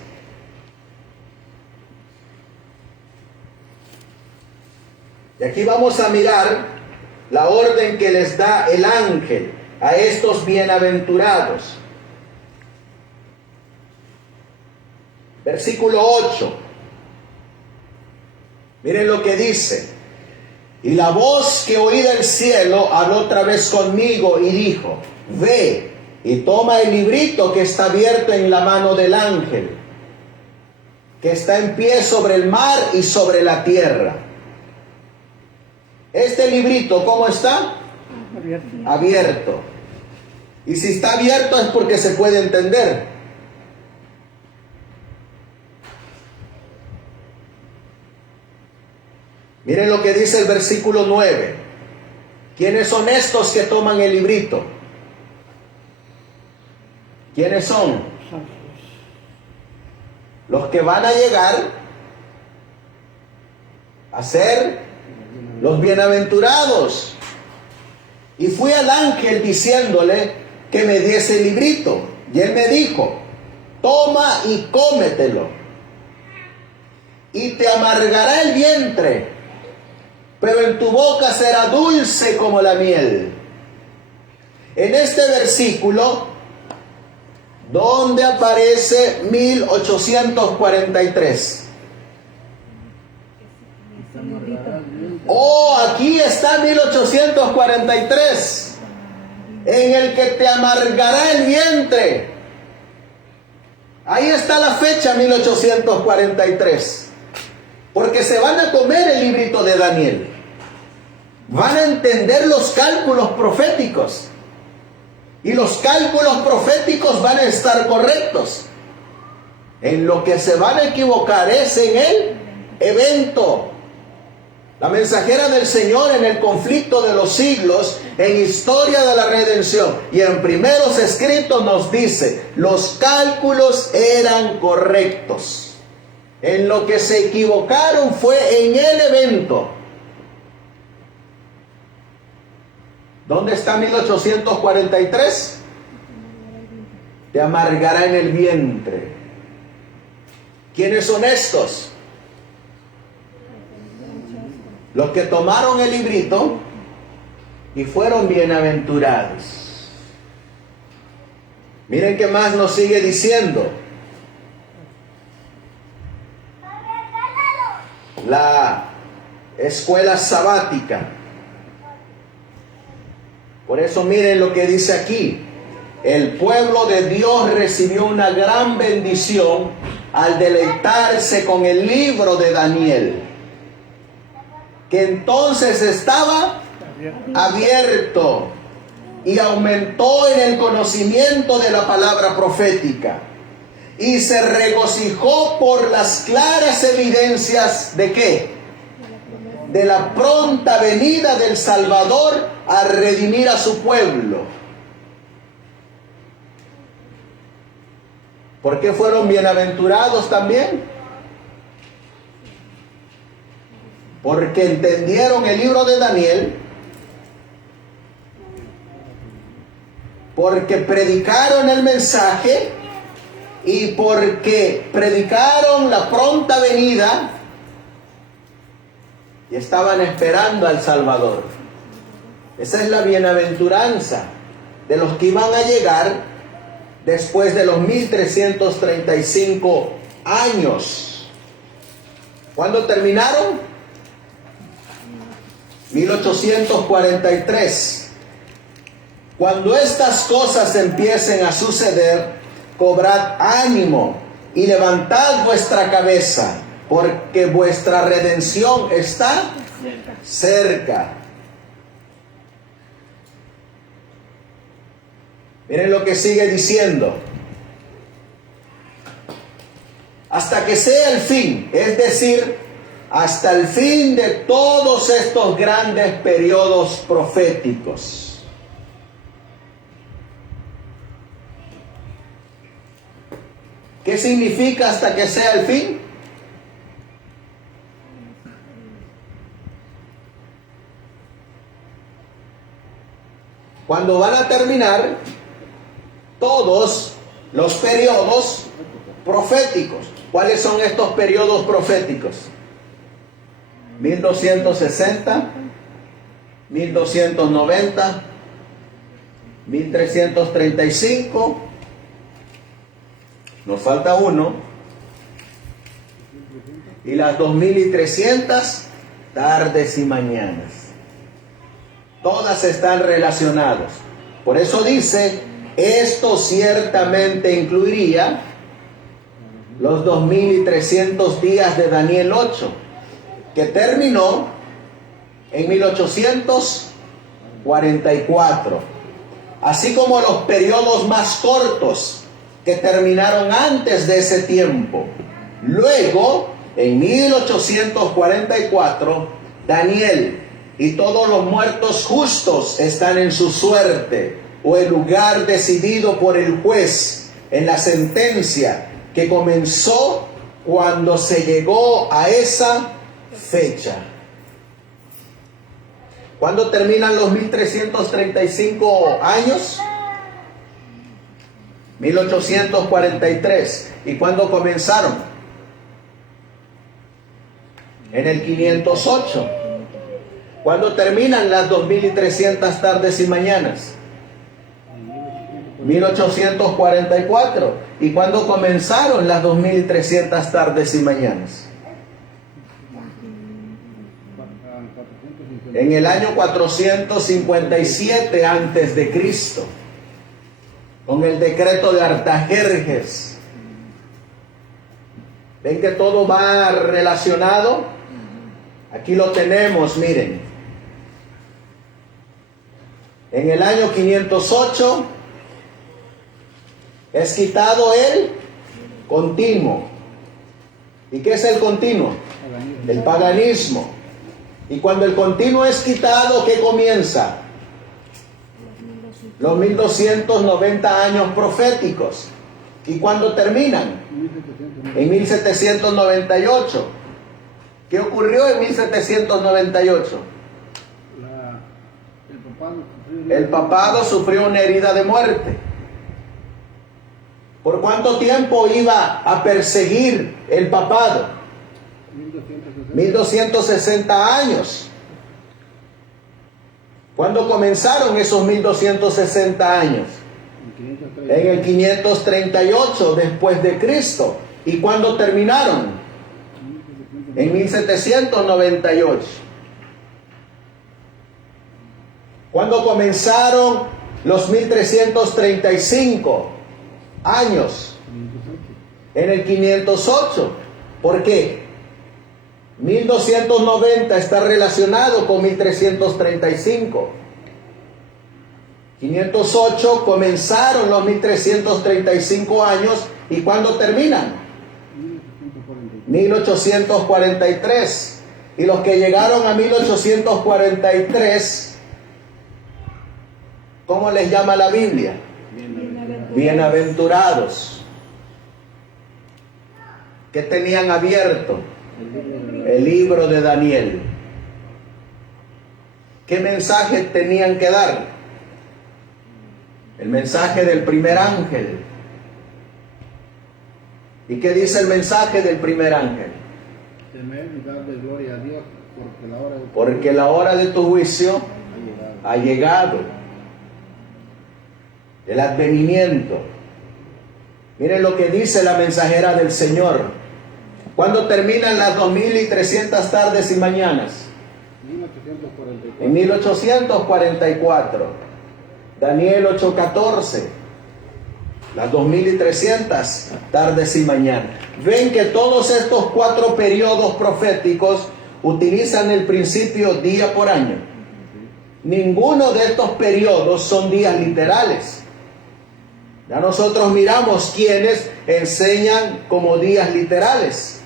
Y aquí vamos a mirar la orden que les da el ángel a estos bienaventurados. Versículo 8. Miren lo que dice: y la voz que oí del cielo habló otra vez conmigo y dijo: ve y toma el librito que está abierto en la mano del ángel, que está en pie sobre el mar y sobre la tierra. Este librito, ¿cómo está? Abierto. Y si está abierto es porque se puede entender. Miren lo que dice el versículo 9. ¿Quiénes son estos que toman el librito? ¿Quiénes son? Los que van a llegar a ser los bienaventurados. Y fui al ángel diciéndole que me diese el librito. Y él me dijo: toma y cómetelo, y te amargará el vientre, pero en tu boca será dulce como la miel. En este versículo, ¿dónde aparece 1843? Oh, aquí está 1843, en el que te amargará el vientre. Ahí está la fecha, 1843. Porque se van a comer el librito de Daniel. Van a entender los cálculos proféticos. Y los cálculos proféticos van a estar correctos. En lo que se van a equivocar es en el evento. La mensajera del Señor en el conflicto de los siglos, en Historia de la Redención y en Primeros Escritos nos dice: los cálculos eran correctos. En lo que se equivocaron fue en el evento. ¿Dónde está 1843? Te amargará en el vientre. ¿Quiénes son estos? Los que tomaron el librito y fueron bienaventurados. Miren qué más nos sigue diciendo. La escuela sabática. Por eso miren lo que dice aquí. El pueblo de Dios recibió una gran bendición al deleitarse con el libro de Daniel, que entonces estaba abierto y aumentó en el conocimiento de la palabra profética y se regocijó por las claras evidencias ¿de qué? De la pronta venida del Salvador a redimir a su pueblo. ¿Por qué fueron bienaventurados también? Porque entendieron el libro de Daniel, porque predicaron el mensaje y porque predicaron la pronta venida y estaban esperando al Salvador. Esa es la bienaventuranza de los que iban a llegar después de los 1335 años. ¿Cuándo terminaron? 1843. Cuando estas cosas empiecen a suceder, cobrad ánimo y levantad vuestra cabeza, porque vuestra redención está cerca. Miren lo que sigue diciendo. Hasta que sea el fin, es decir, hasta el fin de todos estos grandes periodos proféticos. ¿Qué significa hasta que sea el fin? Cuando van a terminar todos los periodos proféticos. ¿Cuáles son estos periodos proféticos? 1260, 1290, 1335. Nos falta uno. Y las 2300 tardes y mañanas. Todas están relacionadas. Por eso dice, esto ciertamente incluiría los 2300 días de Daniel 8, que terminó en 1844, así como los periodos más cortos que terminaron antes de ese tiempo. Luego, en 1844, Daniel y todos los muertos justos están en su suerte, o el lugar decidido por el juez en la sentencia que comenzó cuando se llegó a esa fecha. ¿Cuándo terminan los 1335 años? 1843. ¿Y cuándo comenzaron? En el 508. ¿Cuándo terminan las 2300 tardes y mañanas? 1844. ¿Y cuándo comenzaron las 2300 tardes y mañanas? En el año 457 antes de Cristo, con el decreto de Artajerjes. ¿Ven que todo va relacionado? Aquí lo tenemos, miren. En el año 508 es quitado el continuo. ¿Y qué es el continuo? El paganismo. Y cuando el continuo es quitado, ¿qué comienza? Los 1290 años proféticos. ¿Y cuándo terminan? En 1798. ¿Qué ocurrió en 1798? El papado sufrió una herida de muerte. ¿Por cuánto tiempo iba a perseguir el papado? 1260 años. ¿Cuándo comenzaron esos 1260 años? En el 538 después de Cristo. ¿Y cuándo terminaron? En 1798. ¿Cuándo comenzaron los 1335 años? En el 508. ¿Por qué? 1290 está relacionado con 1335. 508 comenzaron los 1335 años. ¿Y cuándo terminan? 1843. Y los que llegaron a 1843, ¿cómo les llama la Biblia? Bienaventurados. ¿Qué tenían abierto? El libro de Daniel. ¿Qué mensaje tenían que dar? El mensaje del primer ángel. ¿Y qué dice el mensaje del primer ángel? Temer y darle gloria a Dios, porque la hora de tu juicio ha llegado. El advenimiento. Miren lo que dice la mensajera del Señor. ¿Cuándo terminan las 2300 tardes y mañanas? 1844. En 1844. Daniel 8:14. Las 2300 tardes y mañanas. Ven que todos estos 4 periodos proféticos utilizan el principio día por año. Ninguno de estos periodos son días literales. Ya nosotros miramos quienes enseñan como días literales.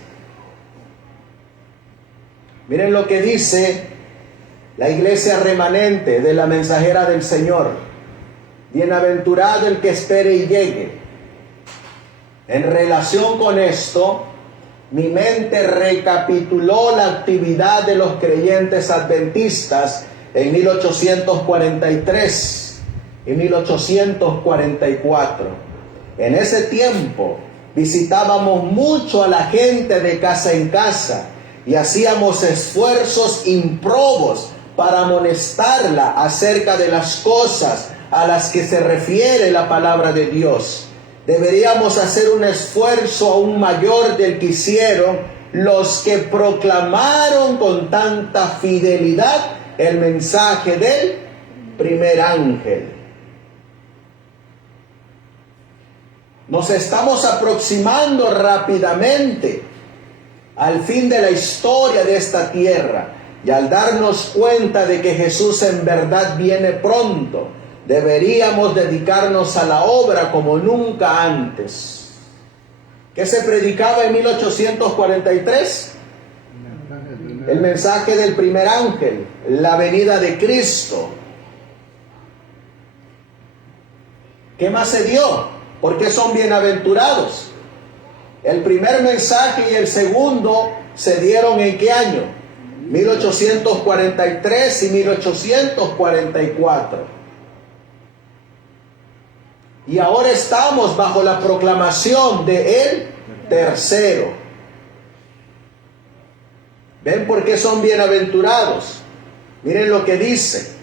Miren lo que dice la iglesia remanente de la mensajera del Señor. Bienaventurado el que espere y llegue. En relación con esto, mi mente recapituló la actividad de los creyentes adventistas en 1843 y 1844. En ese tiempo visitábamos mucho a la gente de casa en casa y hacíamos esfuerzos ímprobos para amonestarla acerca de las cosas a las que se refiere la palabra de Dios. Deberíamos hacer un esfuerzo aún mayor del que hicieron los que proclamaron con tanta fidelidad el mensaje del primer ángel. Nos estamos aproximando rápidamente al fin de la historia de esta tierra, y al darnos cuenta de que Jesús en verdad viene pronto, deberíamos dedicarnos a la obra como nunca antes. ¿Qué se predicaba en 1843? El mensaje del primer ángel, la venida de Cristo. ¿Qué más se dio? ¿Por qué son bienaventurados? El primer mensaje y el segundo se dieron ¿en qué año? 1843 y 1844. Y ahora estamos bajo la proclamación de el tercero. ¿Ven por qué son bienaventurados? Miren lo que dice.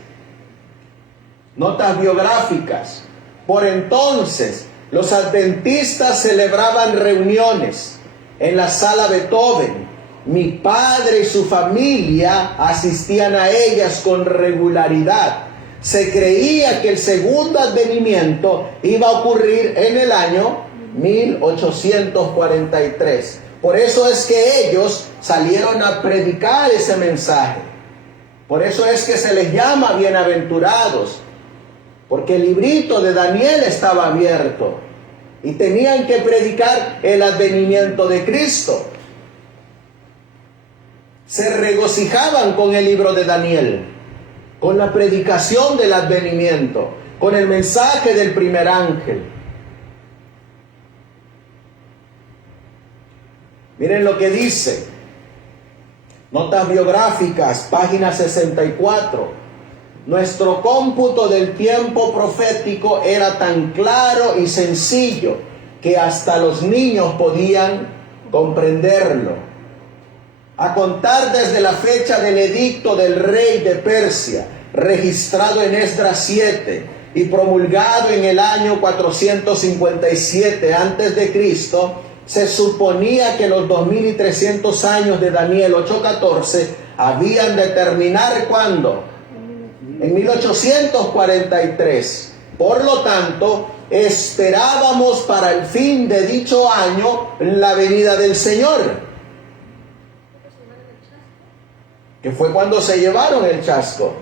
Notas biográficas. Por entonces, los adventistas celebraban reuniones en la sala Beethoven. Mi padre y su familia asistían a ellas con regularidad. Se creía que el segundo advenimiento iba a ocurrir en el año 1843. Por eso es que ellos salieron a predicar ese mensaje. Por eso es que se les llama bienaventurados. Porque el librito de Daniel estaba abierto y tenían que predicar el advenimiento de Cristo. Se regocijaban con el libro de Daniel, con la predicación del advenimiento, con el mensaje del primer ángel. Miren lo que dice. Notas biográficas, página 64. Nuestro cómputo del tiempo profético era tan claro y sencillo que hasta los niños podían comprenderlo. A contar desde la fecha del edicto del rey de Persia, registrado en Esdras 7 y promulgado en el año 457 antes de Cristo, se suponía que los 2300 años de Daniel 8:14 habían de terminar ¿cuándo? En 1843. Por lo tanto, esperábamos para el fin de dicho año la venida del Señor, que fue cuando se llevaron el chasco.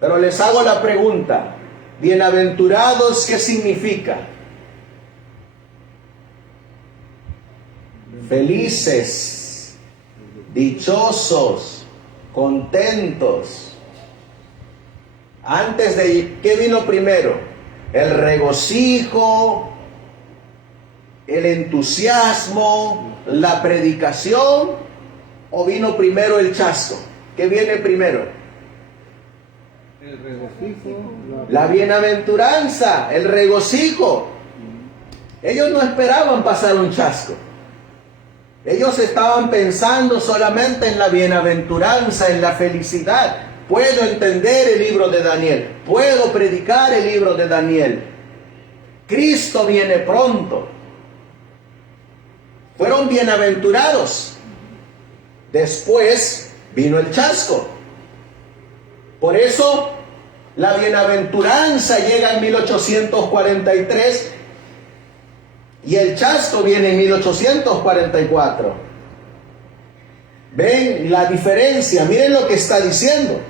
Pero les hago la pregunta, bienaventurados, ¿qué significa? Felices, dichosos, contentos. Antes de, ¿qué vino primero? El regocijo, el entusiasmo, la predicación, ¿o vino primero el chasco? ¿Qué viene primero? El regocijo, La bienaventuranza, el regocijo. Ellos no esperaban pasar un chasco. Ellos estaban pensando solamente en la bienaventuranza, en la felicidad. Puedo entender el libro de Daniel, puedo predicar el libro de Daniel. Cristo viene pronto. Fueron bienaventurados. Después vino el chasco. Por eso la bienaventuranza llega en 1843 y el chasco viene en 1844. ¿Ven la diferencia? Miren lo que está diciendo.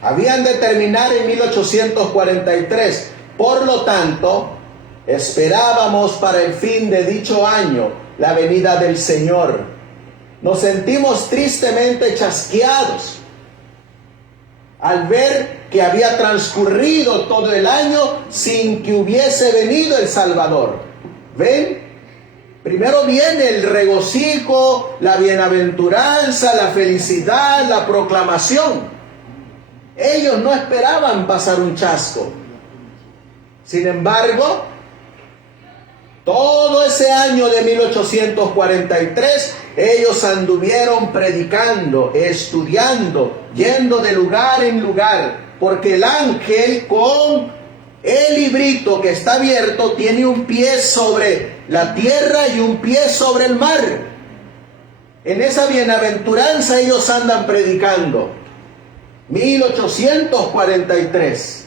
Habían de terminar en 1843. Por lo tanto, esperábamos para el fin de dicho año la venida del Señor. Nos sentimos tristemente chasqueados al ver que había transcurrido todo el año sin que hubiese venido el Salvador. ¿Ven? Primero viene el regocijo, la bienaventuranza, la felicidad, la proclamación. Ellos no esperaban pasar un chasco. Sin embargo, todo ese año de 1843, ellos anduvieron predicando, estudiando, yendo de lugar en lugar, porque el ángel con el librito que está abierto tiene un pie sobre la tierra y un pie sobre el mar. En esa bienaventuranza ellos andan predicando. 1843.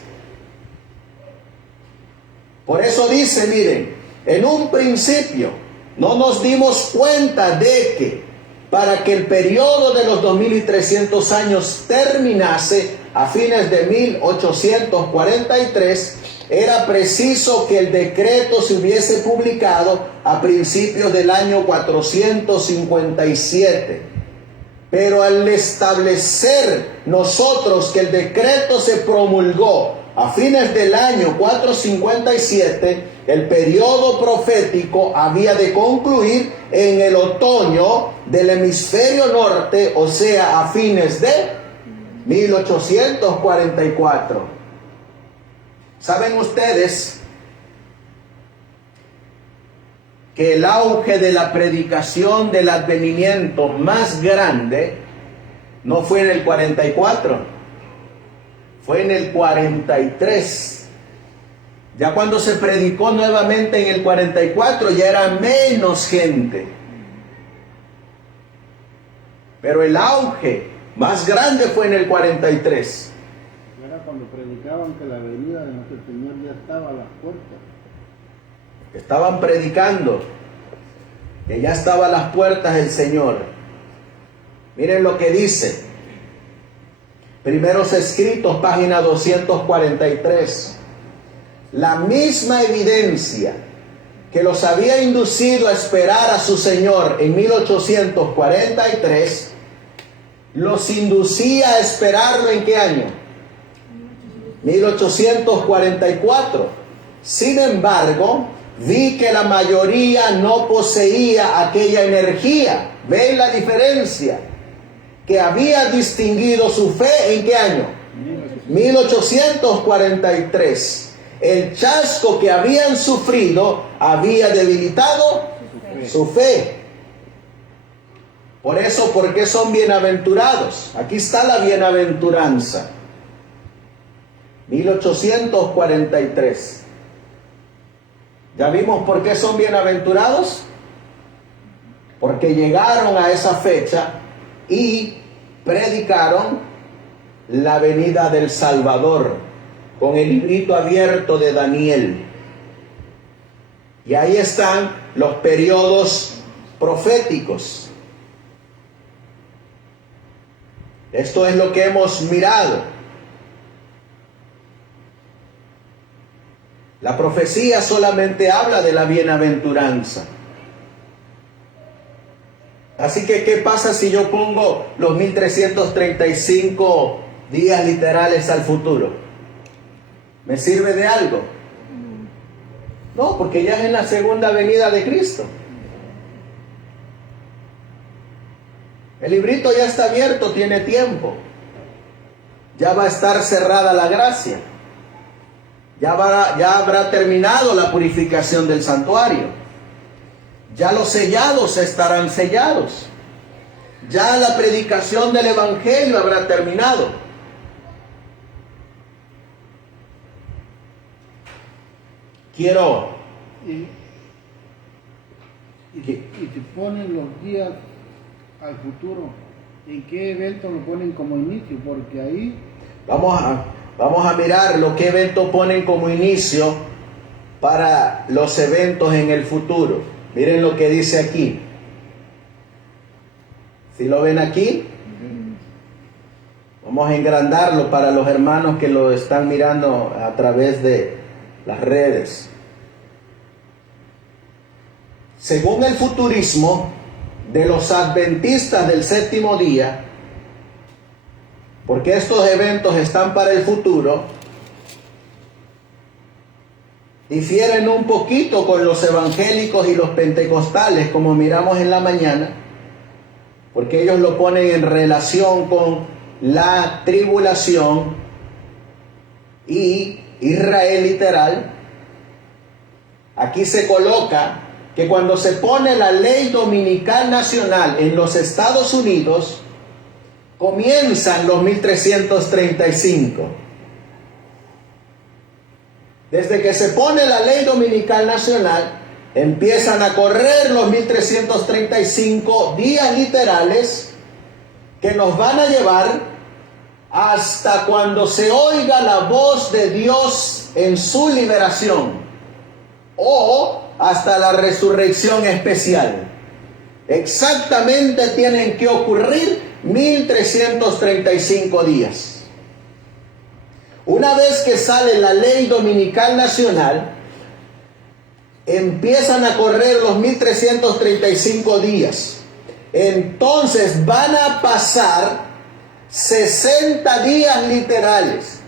Por eso dice, miren, en un principio no nos dimos cuenta de que para que el periodo de los 2300 años terminase a fines de 1843, era preciso que el decreto se hubiese publicado a principios del año 457. Pero al establecer nosotros que el decreto se promulgó a fines del año 457, el periodo profético había de concluir en el otoño del hemisferio norte, o sea, a fines de 1844. ¿Saben ustedes que el auge de la predicación del advenimiento más grande no fue en el 44, fue en el 43? Ya cuando se predicó nuevamente en el 44 ya era menos gente. Pero el auge más grande fue en el 43. Era cuando predicaban que la venida de nuestro Señor ya estaba a las puertas. Estaban predicando que ya estaba a las puertas el Señor. Miren lo que dice. Primeros Escritos, página 243. La misma evidencia que los había inducido a esperar a su Señor en 1843, los inducía a esperarlo ¿en qué año? 1844. Sin embargo, vi que la mayoría no poseía aquella energía. ¿Ven la diferencia? Que había distinguido su fe ¿en qué año? 1843. El chasco que habían sufrido había debilitado su fe. Por eso, ¿por qué son bienaventurados? Aquí está la bienaventuranza. 1843. ¿Ya vimos por qué son bienaventurados? Porque llegaron a esa fecha y predicaron la venida del Salvador con el librito abierto de Daniel. Y ahí están los periodos proféticos. Esto es lo que hemos mirado. La profecía solamente habla de la bienaventuranza. Así que, ¿qué pasa si yo pongo los 1335 días literales al futuro? ¿Me sirve de algo? No, porque ya es en la segunda venida de Cristo. El librito ya está abierto, tiene tiempo. Ya va a estar cerrada la gracia. Ya habrá terminado la purificación del santuario. Ya los sellados estarán sellados. Ya la predicación del evangelio habrá terminado. Quiero... Y si ponen los días al futuro, ¿en qué evento lo ponen como inicio? Porque ahí... Vamos a mirar lo que evento ponen como inicio para los eventos en el futuro. Miren lo que dice aquí. ¿Sí lo ven aquí? Vamos a engrandarlo para los hermanos que lo están mirando a través de las redes. Según el futurismo de los adventistas del séptimo día, porque estos eventos están para el futuro, difieren un poquito con los evangélicos y los pentecostales, como miramos en la mañana, porque ellos lo ponen en relación con la tribulación y Israel literal. Aquí se coloca que cuando se pone la ley dominical nacional en los Estados Unidos, comienzan los 1335. Desde que se pone la ley dominical nacional, empiezan a correr los 1335 días literales que nos van a llevar hasta cuando se oiga la voz de Dios en su liberación o hasta la resurrección especial. Exactamente tienen que ocurrir 1335 días. Una vez que sale la ley dominical nacional, empiezan a correr los 1335 días. Entonces van a pasar 60 días literales.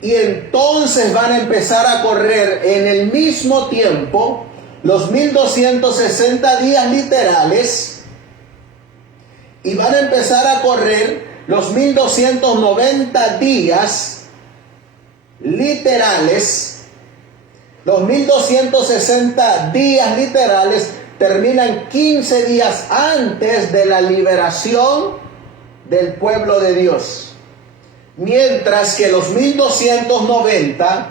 Y entonces van a empezar a correr en el mismo tiempo los 1260 días literales. Y van a empezar a correr los 1290 días literales. Los 1260 días literales terminan 15 días antes de la liberación del pueblo de Dios, mientras que los 1290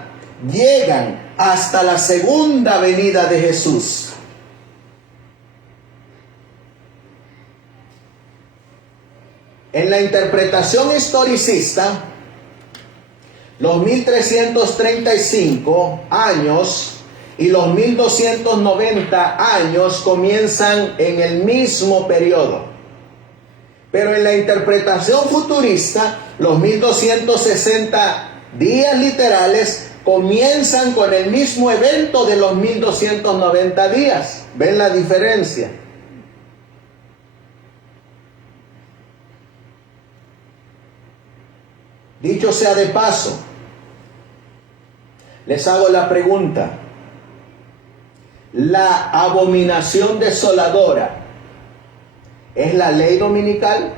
llegan hasta la segunda venida de Jesús. En la interpretación historicista, los 1335 años y los 1290 años comienzan en el mismo periodo. Pero en la interpretación futurista, los 1260 días literales comienzan con el mismo evento de los 1290 días. ¿Ven la diferencia? Dicho sea de paso, les hago la pregunta: ¿la abominación desoladora es la ley dominical?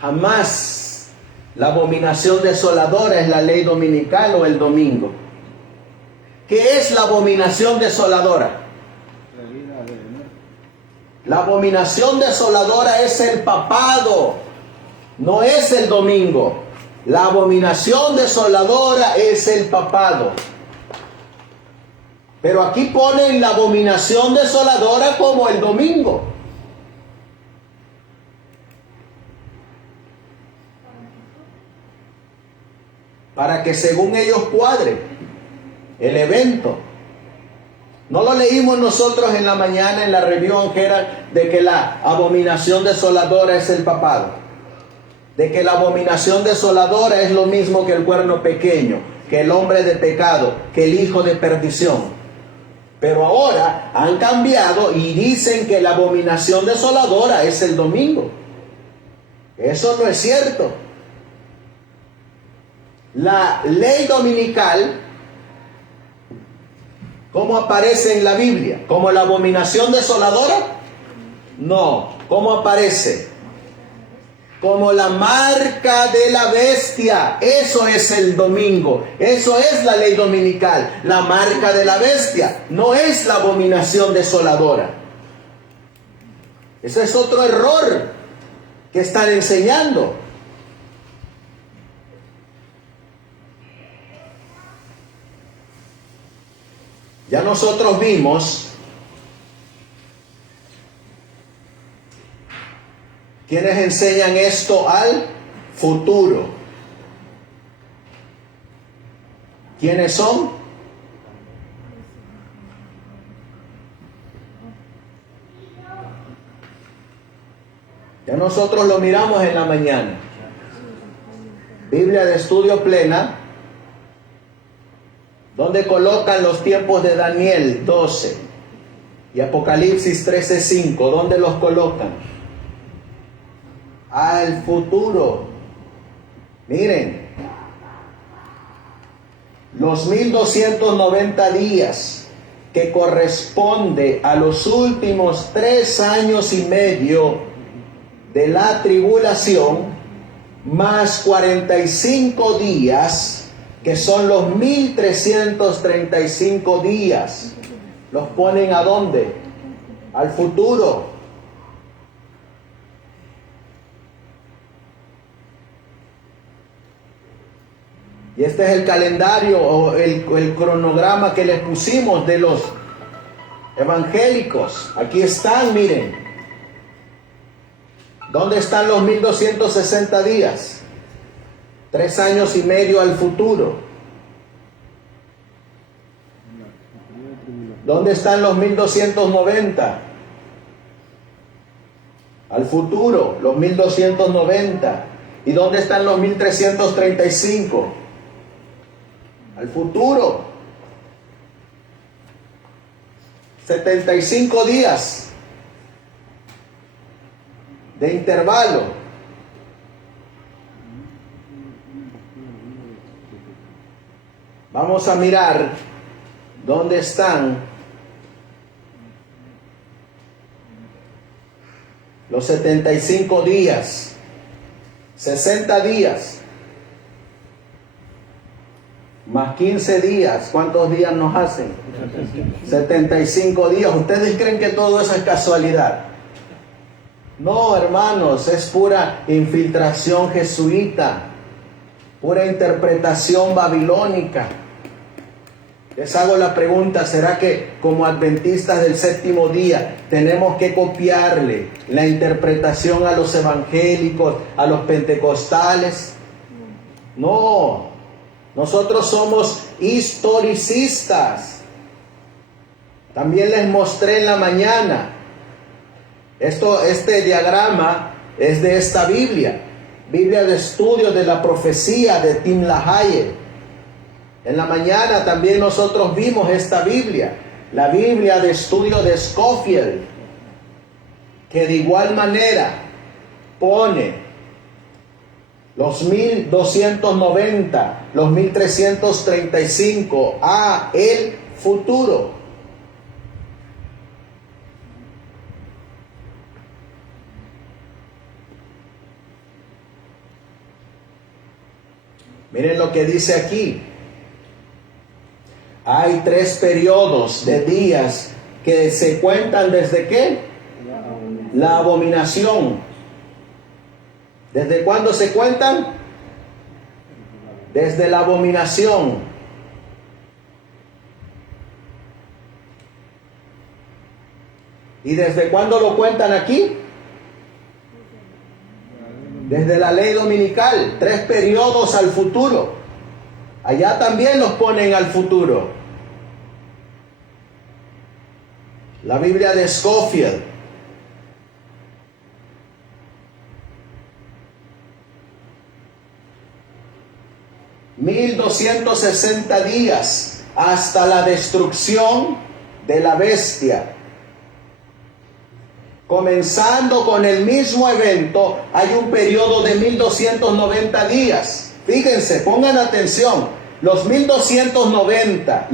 Jamás la abominación desoladora es la ley dominical o el domingo. ¿Qué es la abominación desoladora? La abominación desoladora es el papado, no es el domingo. La abominación desoladora es el papado. Pero aquí ponen la abominación desoladora como el domingo. Para que según ellos cuadre el evento. No lo leímos nosotros en la mañana en la reunión, que era de que la abominación desoladora es el papado. De que la abominación desoladora es lo mismo que el cuerno pequeño, que el hombre de pecado, que el hijo de perdición. Pero ahora han cambiado y dicen que la abominación desoladora es el domingo. Eso no es cierto. La ley dominical, ¿cómo aparece en la Biblia? ¿Como la abominación desoladora? No. ¿Cómo aparece? Como la marca de la bestia. Eso es el domingo. Eso es la ley dominical. La marca de la bestia. No es la abominación desoladora. Ese es otro error que están enseñando. Ya nosotros vimos quienes enseñan esto al futuro. ¿Quiénes son? Ya nosotros lo miramos en la mañana. Biblia de Estudio Plena, donde colocan los tiempos de Daniel 12 y Apocalipsis 13:5, ¿dónde los colocan? Al futuro. Miren, los 1290 días que corresponde a los últimos 3 años y medio de la tribulación, más 45 días, que son los 1335 días, los ponen ¿a dónde? Al futuro. Y este es el calendario o el cronograma que les pusimos de los evangélicos. Aquí están, miren. ¿Dónde están los 1260 días? 3 años y medio al futuro. ¿Dónde están los 1290? Al futuro, los 1290. ¿Y dónde están los 1335? Al futuro. 75 días de intervalo. Vamos a mirar dónde están los 75 días, 60 días, más 15 días. ¿Cuántos días nos hacen? 75 días. ¿Ustedes creen que todo eso es casualidad? No, hermanos, es pura infiltración jesuita, pura interpretación babilónica. Les hago la pregunta, ¿será que como adventistas del séptimo día tenemos que copiarle la interpretación a los evangélicos, a los pentecostales? No, nosotros somos historicistas. También les mostré en la mañana. Este diagrama es de esta Biblia de estudio de la profecía de Tim LaHaye. En la mañana también nosotros vimos esta Biblia, la Biblia de estudio de Scofield, que de igual manera pone los 1290, los 1335 a el futuro. Miren lo que dice aquí. Hay 3 periodos de días que se cuentan desde ¿qué? La abominación. ¿Desde cuándo se cuentan? desde la abominación. ¿Y desde cuándo lo cuentan aquí? Desde la ley dominical, 3 periodos al futuro. Allá también los ponen al futuro. La Biblia de Scofield. $1260 días hasta la destrucción de la bestia. Comenzando con el mismo evento, hay un periodo de 1290 días. Fíjense, pongan atención. Los 1290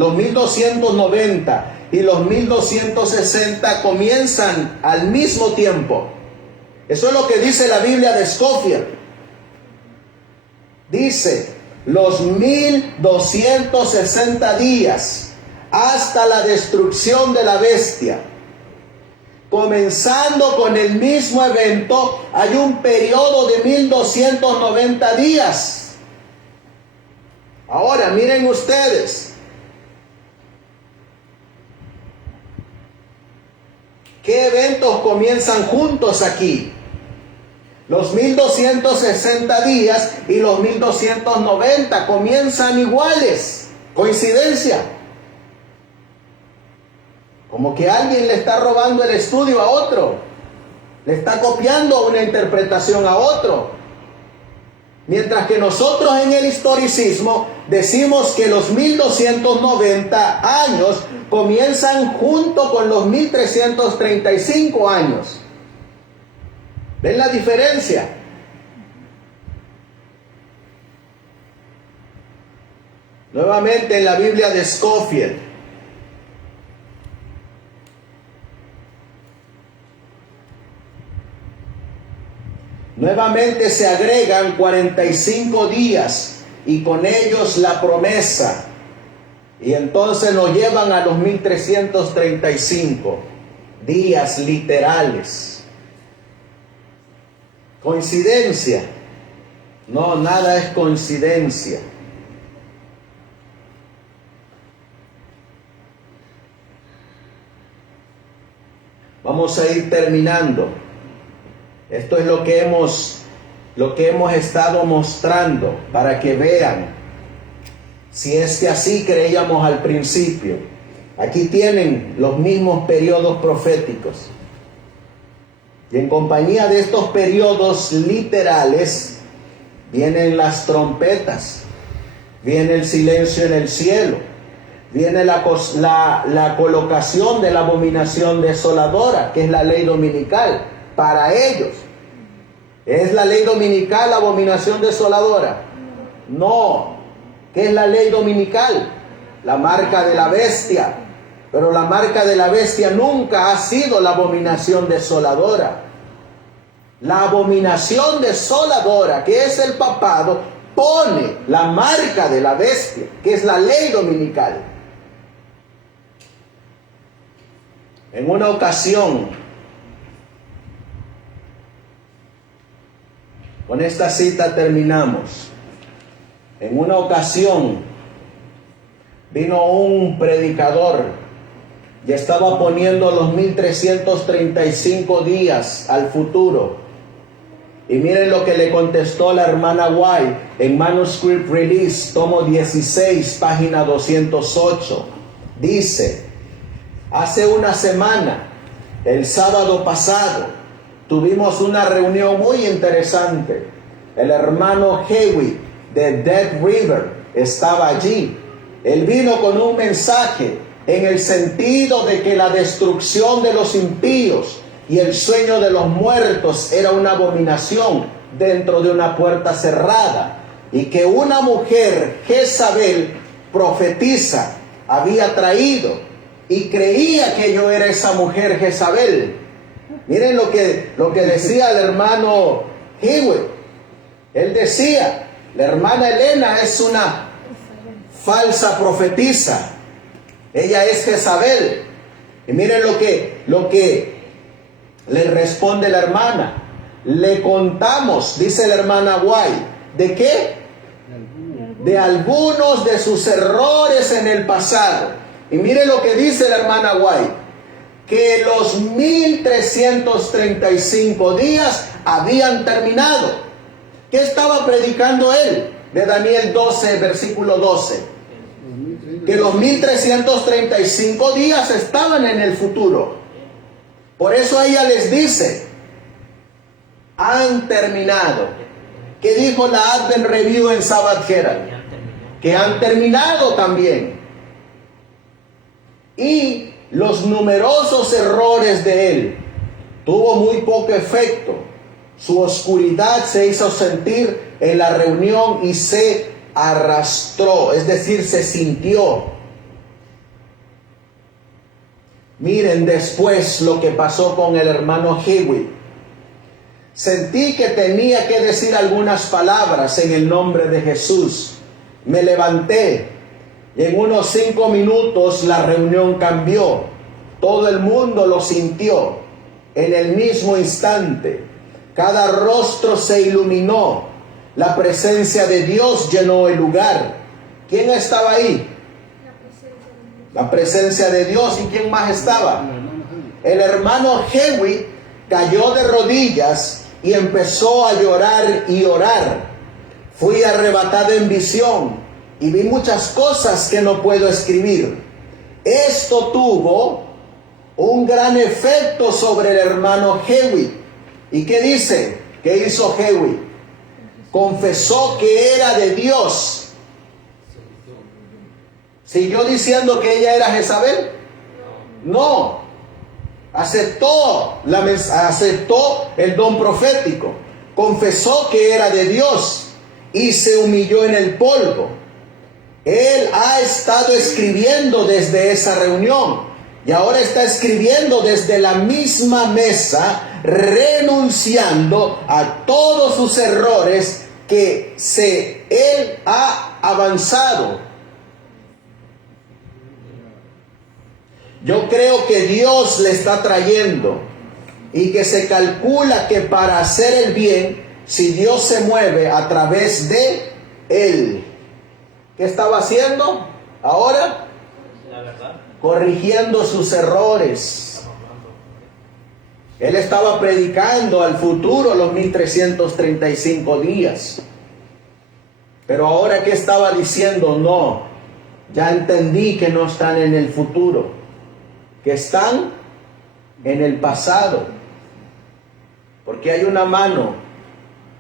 y los 1260 comienzan al mismo tiempo. Eso es lo que dice la Biblia de Scofield. Dice, los 1260 días hasta la destrucción de la bestia. Comenzando con el mismo evento, hay un periodo de 1290 días. Ahora, miren ustedes. ¿Qué eventos comienzan juntos aquí? Los 1260 días y los 1290 comienzan iguales. ¿Coincidencia? Como que alguien le está robando el estudio a otro. Le está copiando una interpretación a otro. Mientras que nosotros en el historicismo decimos que los 1290 años comienzan junto con los 1335 años. ¿Ven la diferencia? Nuevamente en la Biblia de Scofield. Nuevamente se agregan 45 días y con ellos la promesa. Y entonces nos llevan a los 1335 días literales. ¿Coincidencia? No, nada es coincidencia. Vamos a ir terminando. Esto es lo que hemos estado mostrando para que vean si es que así creíamos al principio. Aquí tienen los mismos periodos proféticos. Y en compañía de estos periodos literales vienen las trompetas, viene el silencio en el cielo, viene la colocación de la abominación desoladora, que es la ley dominical. Para ellos, ¿es la ley dominical la abominación desoladora? No. ¿Qué es la ley dominical? La marca de la bestia. Pero la marca de la bestia nunca ha sido la abominación desoladora. La abominación desoladora, que es el papado, pone la marca de la bestia, que es la ley dominical. En una ocasión, con esta cita terminamos. En una ocasión vino un predicador y estaba poniendo los 1335 días al futuro. Y miren lo que le contestó la hermana White en Manuscript Release, tomo 16, página 208. Dice, hace una semana, el sábado pasado, tuvimos una reunión muy interesante. El hermano Hewitt de Dead River estaba allí. Él vino con un mensaje en el sentido de que la destrucción de los impíos y el sueño de los muertos era una abominación dentro de una puerta cerrada, y que una mujer, Jezabel, profetisa, había traído, y creía que yo era esa mujer Jezabel. Miren lo que decía el hermano Hewitt. Él decía, la hermana Elena es una falsa profetisa. Ella es Jezabel. Y miren lo que le responde la hermana. Le contamos, dice la hermana White, ¿de qué? de algunos de sus errores en el pasado. Y mire lo que dice la hermana White, que los 1335 días habían terminado. ¿Qué estaba predicando él? De Daniel 12, versículo 12. Que los 1335 días estaban en el futuro. Por eso ella les dice, han terminado. ¿Qué dijo la Advent Review en Sabbath Herald? Que han terminado también. Y los numerosos errores de él tuvo muy poco efecto. Su oscuridad se hizo sentir en la reunión y se arrastró, es decir, se sintió. Miren después lo que pasó con el hermano Hewitt. Sentí que tenía que decir algunas palabras en el nombre de Jesús. Me levanté y en unos 5 minutos la reunión cambió. Todo el mundo lo sintió en el mismo instante. Cada rostro se iluminó. La presencia de Dios llenó el lugar. ¿Quién estaba ahí? La presencia de Dios. ¿Y quién más estaba? El hermano Hewitt cayó de rodillas y empezó a llorar y orar. Fui arrebatado en visión y vi muchas cosas que no puedo escribir. Esto tuvo un gran efecto sobre el hermano Hewitt. ¿Y qué dice? ¿Qué hizo Hewitt? Confesó que era de Dios. ¿Siguió diciendo que ella era Jezabel? No. Aceptó el don profético. Confesó que era de Dios y se humilló en el polvo. Él ha estado escribiendo desde esa reunión y ahora está escribiendo desde la misma mesa, renunciando a todos sus errores que él ha avanzado. Yo creo que Dios le está trayendo y que se calcula que para hacer el bien, si Dios se mueve a través de él, ¿qué estaba haciendo ahora? La verdad. Corrigiendo sus errores. Él estaba predicando al futuro los 1335 días. Pero ahora, ¿qué estaba diciendo? No, ya entendí que no están en el futuro, que están en el pasado. Porque hay una mano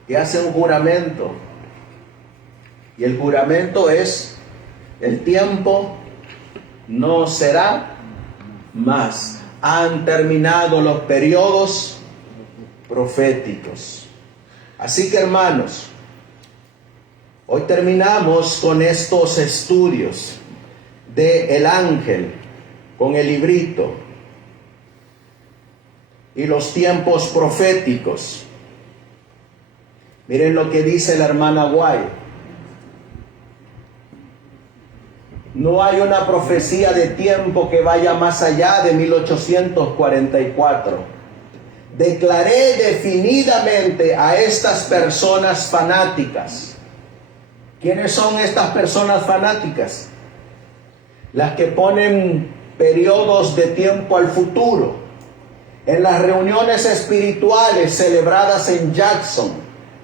que hace un juramento. Y el juramento es: el tiempo no será más. Han terminado los periodos proféticos. Así que, hermanos, hoy terminamos con estos estudios de el ángel, con el librito y los tiempos proféticos. Miren lo que dice la hermana White. No hay una profecía de tiempo que vaya más allá de 1844. Declaré definidamente a estas personas fanáticas. ¿Quiénes son estas personas fanáticas? Las que ponen periodos de tiempo al futuro. En las reuniones espirituales celebradas en Jackson,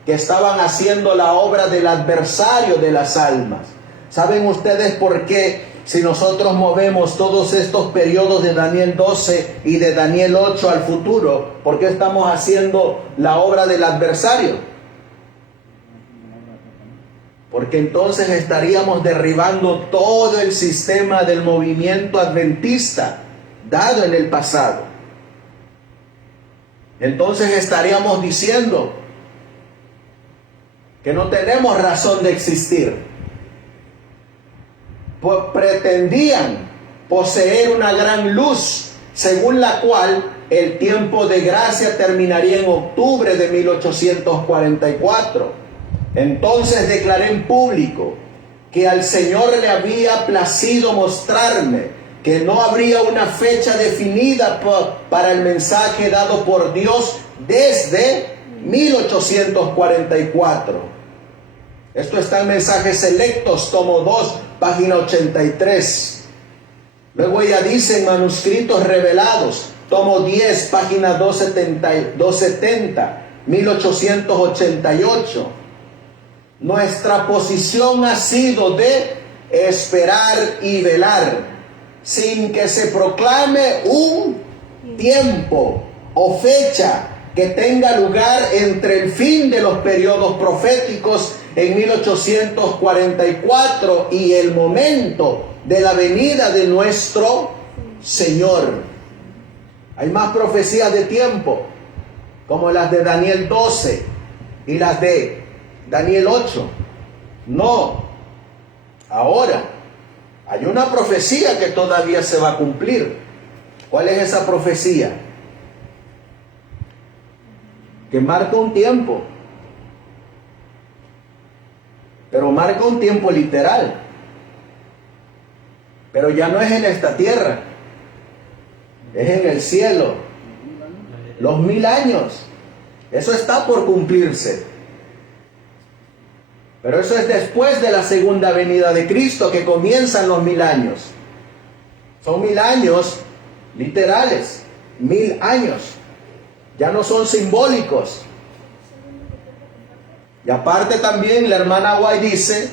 que estaban haciendo la obra del adversario de las almas. ¿Saben ustedes por qué, si nosotros movemos todos estos periodos de Daniel 12 y de Daniel 8 al futuro, por qué estamos haciendo la obra del adversario? Porque entonces estaríamos derribando todo el sistema del movimiento adventista dado en el pasado. Entonces estaríamos diciendo que no tenemos razón de existir. Pretendían poseer una gran luz, según la cual el tiempo de gracia terminaría en octubre de 1844. Entonces declaré en público que al Señor le había placido mostrarme que no habría una fecha definida para el mensaje dado por Dios desde 1844. Esto está en Mensajes Selectos, tomo 2, página 83. Luego ella dice en Manuscritos Revelados, tomo 10, página 270, 1888. Nuestra posición ha sido de esperar y velar, sin que se proclame un tiempo o fecha que tenga lugar entre el fin de los periodos proféticos en 1844 y el momento de la venida de nuestro Señor. Hay más profecías de tiempo, como las de Daniel 12 y las de Daniel 8. No, ahora hay una profecía que todavía se va a cumplir. ¿Cuál es esa profecía? Que marca un tiempo, pero marca un tiempo literal, pero ya no es en esta tierra, es en el cielo. Los 1000 años, eso está por cumplirse, pero eso es después de la segunda venida de Cristo, que comienzan los 1000 años. Son 1000 años literales, 1000 años. Ya no son simbólicos. Y aparte también la hermana White dice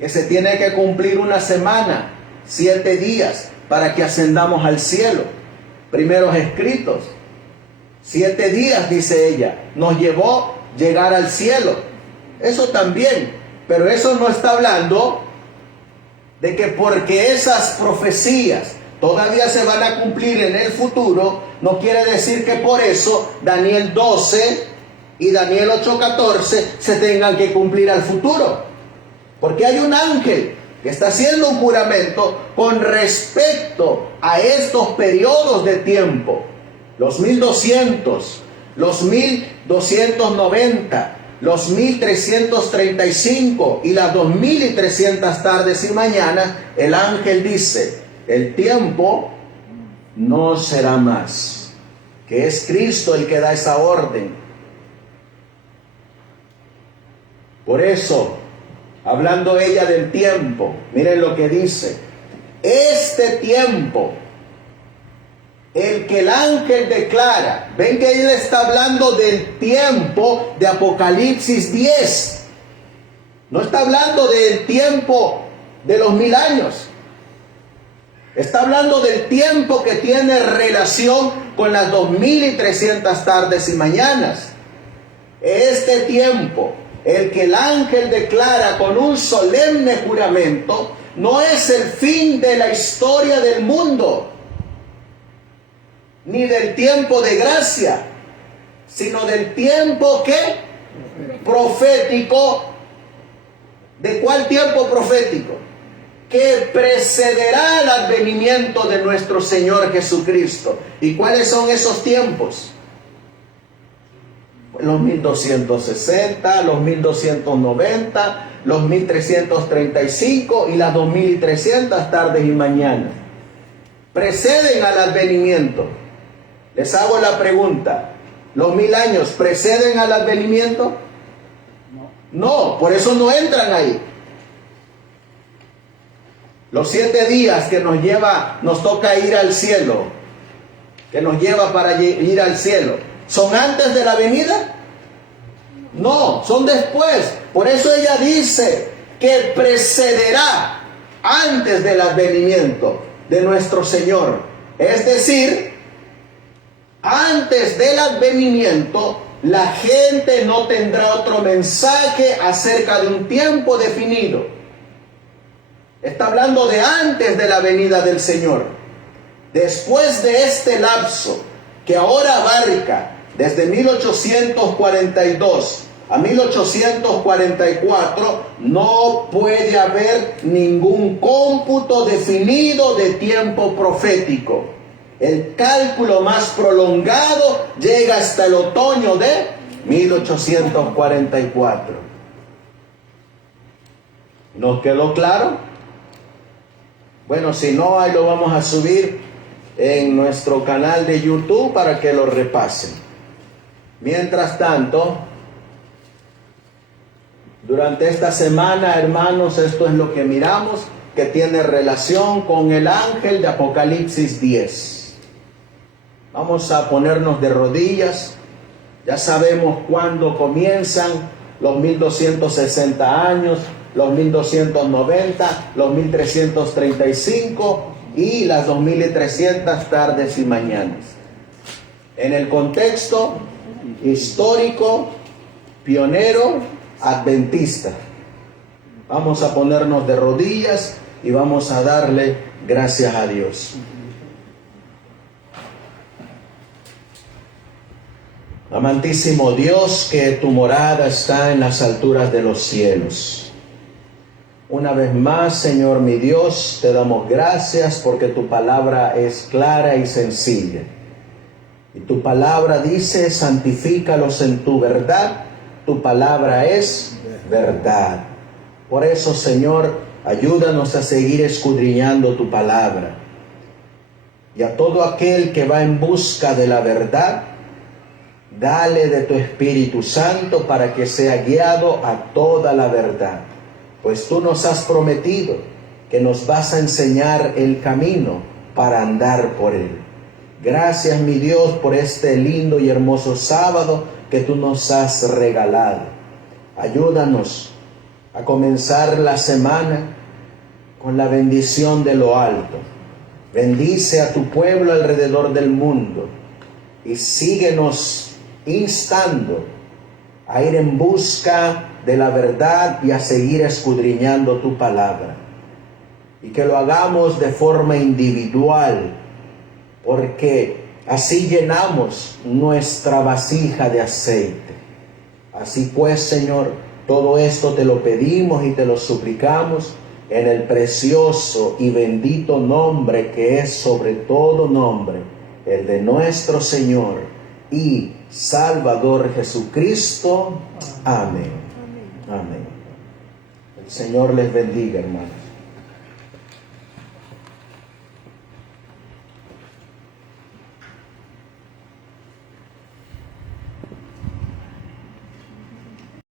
que se tiene que cumplir una semana, 7 días, para que ascendamos al cielo. Primeros escritos. 7 días, dice ella, nos llevó llegar al cielo. Eso también. Pero eso no está hablando de que porque esas profecías todavía se van a cumplir en el futuro, no quiere decir que por eso Daniel 12 y Daniel 8:14 se tengan que cumplir al futuro. Porque hay un ángel que está haciendo un juramento con respecto a estos periodos de tiempo. Los 1200, los 1290, los 1335 y las 2300 tardes y mañanas. El ángel dice: el tiempo no será más, que es Cristo el que da esa orden. Por eso, hablando ella del tiempo, miren lo que dice: este tiempo, el que el ángel declara. Ven que él está hablando del tiempo de Apocalipsis 10. No está hablando del tiempo de los 1000 años. Está hablando del tiempo que tiene relación con las 2300 tardes y mañanas. Este tiempo, el que el ángel declara con un solemne juramento, no es el fin de la historia del mundo, ni del tiempo de gracia, sino del tiempo que profético. ¿De cuál tiempo profético? Que precederá el advenimiento de nuestro Señor Jesucristo. ¿Y cuáles son esos tiempos? Los 1260, los 1290, los 1335 y las 2300 tardes y mañanas. Preceden al advenimiento. Les hago la pregunta: ¿los 1000 años preceden al advenimiento? No, por eso no entran ahí. Los 7 días que nos toca ir al cielo, que nos lleva para ir al cielo, ¿son antes de la venida? No, son después. Por eso ella dice que precederá antes del advenimiento de nuestro Señor. Es decir, antes del advenimiento, la gente no tendrá otro mensaje acerca de un tiempo definido. Está hablando de antes de la venida del Señor. Después de este lapso, que ahora abarca desde 1842 a 1844, no puede haber ningún cómputo definido de tiempo profético. El cálculo más prolongado llega hasta el otoño de 1844. ¿Nos quedó claro? Bueno, si no, ahí lo vamos a subir en nuestro canal de YouTube para que lo repasen. Mientras tanto, Durante esta semana, hermanos, esto es lo que miramos, que tiene relación con el ángel de Apocalipsis 10. Vamos a ponernos de rodillas. Ya sabemos cuándo comienzan los 1260 años, los 1290, los 1335 y las 2300 tardes y mañanas. En el contexto histórico, pionero, adventista. Vamos a ponernos de rodillas y vamos a darle gracias a Dios. Amantísimo Dios, que tu morada está en las alturas de los cielos. Una vez más, Señor mi Dios, te damos gracias porque tu palabra es clara y sencilla. Y tu palabra dice, santifícalos en tu verdad. Tu palabra es verdad. Por eso, Señor, ayúdanos a seguir escudriñando tu palabra. Y a todo aquel que va en busca de la verdad, dale de tu Espíritu Santo para que sea guiado a toda la verdad. Pues tú nos has prometido que nos vas a enseñar el camino para andar por él. Gracias, mi Dios, por este lindo y hermoso sábado que tú nos has regalado. Ayúdanos a comenzar la semana con la bendición de lo alto. Bendice a tu pueblo alrededor del mundo y síguenos instando a ir en busca de la verdad y a seguir escudriñando tu palabra. Y que lo hagamos de forma individual, porque así llenamos nuestra vasija de aceite. Así pues, Señor, todo esto te lo pedimos y te lo suplicamos en el precioso y bendito nombre que es sobre todo nombre, el de nuestro Señor y Salvador Jesucristo. Amén. Amén. El Señor les bendiga, hermanos.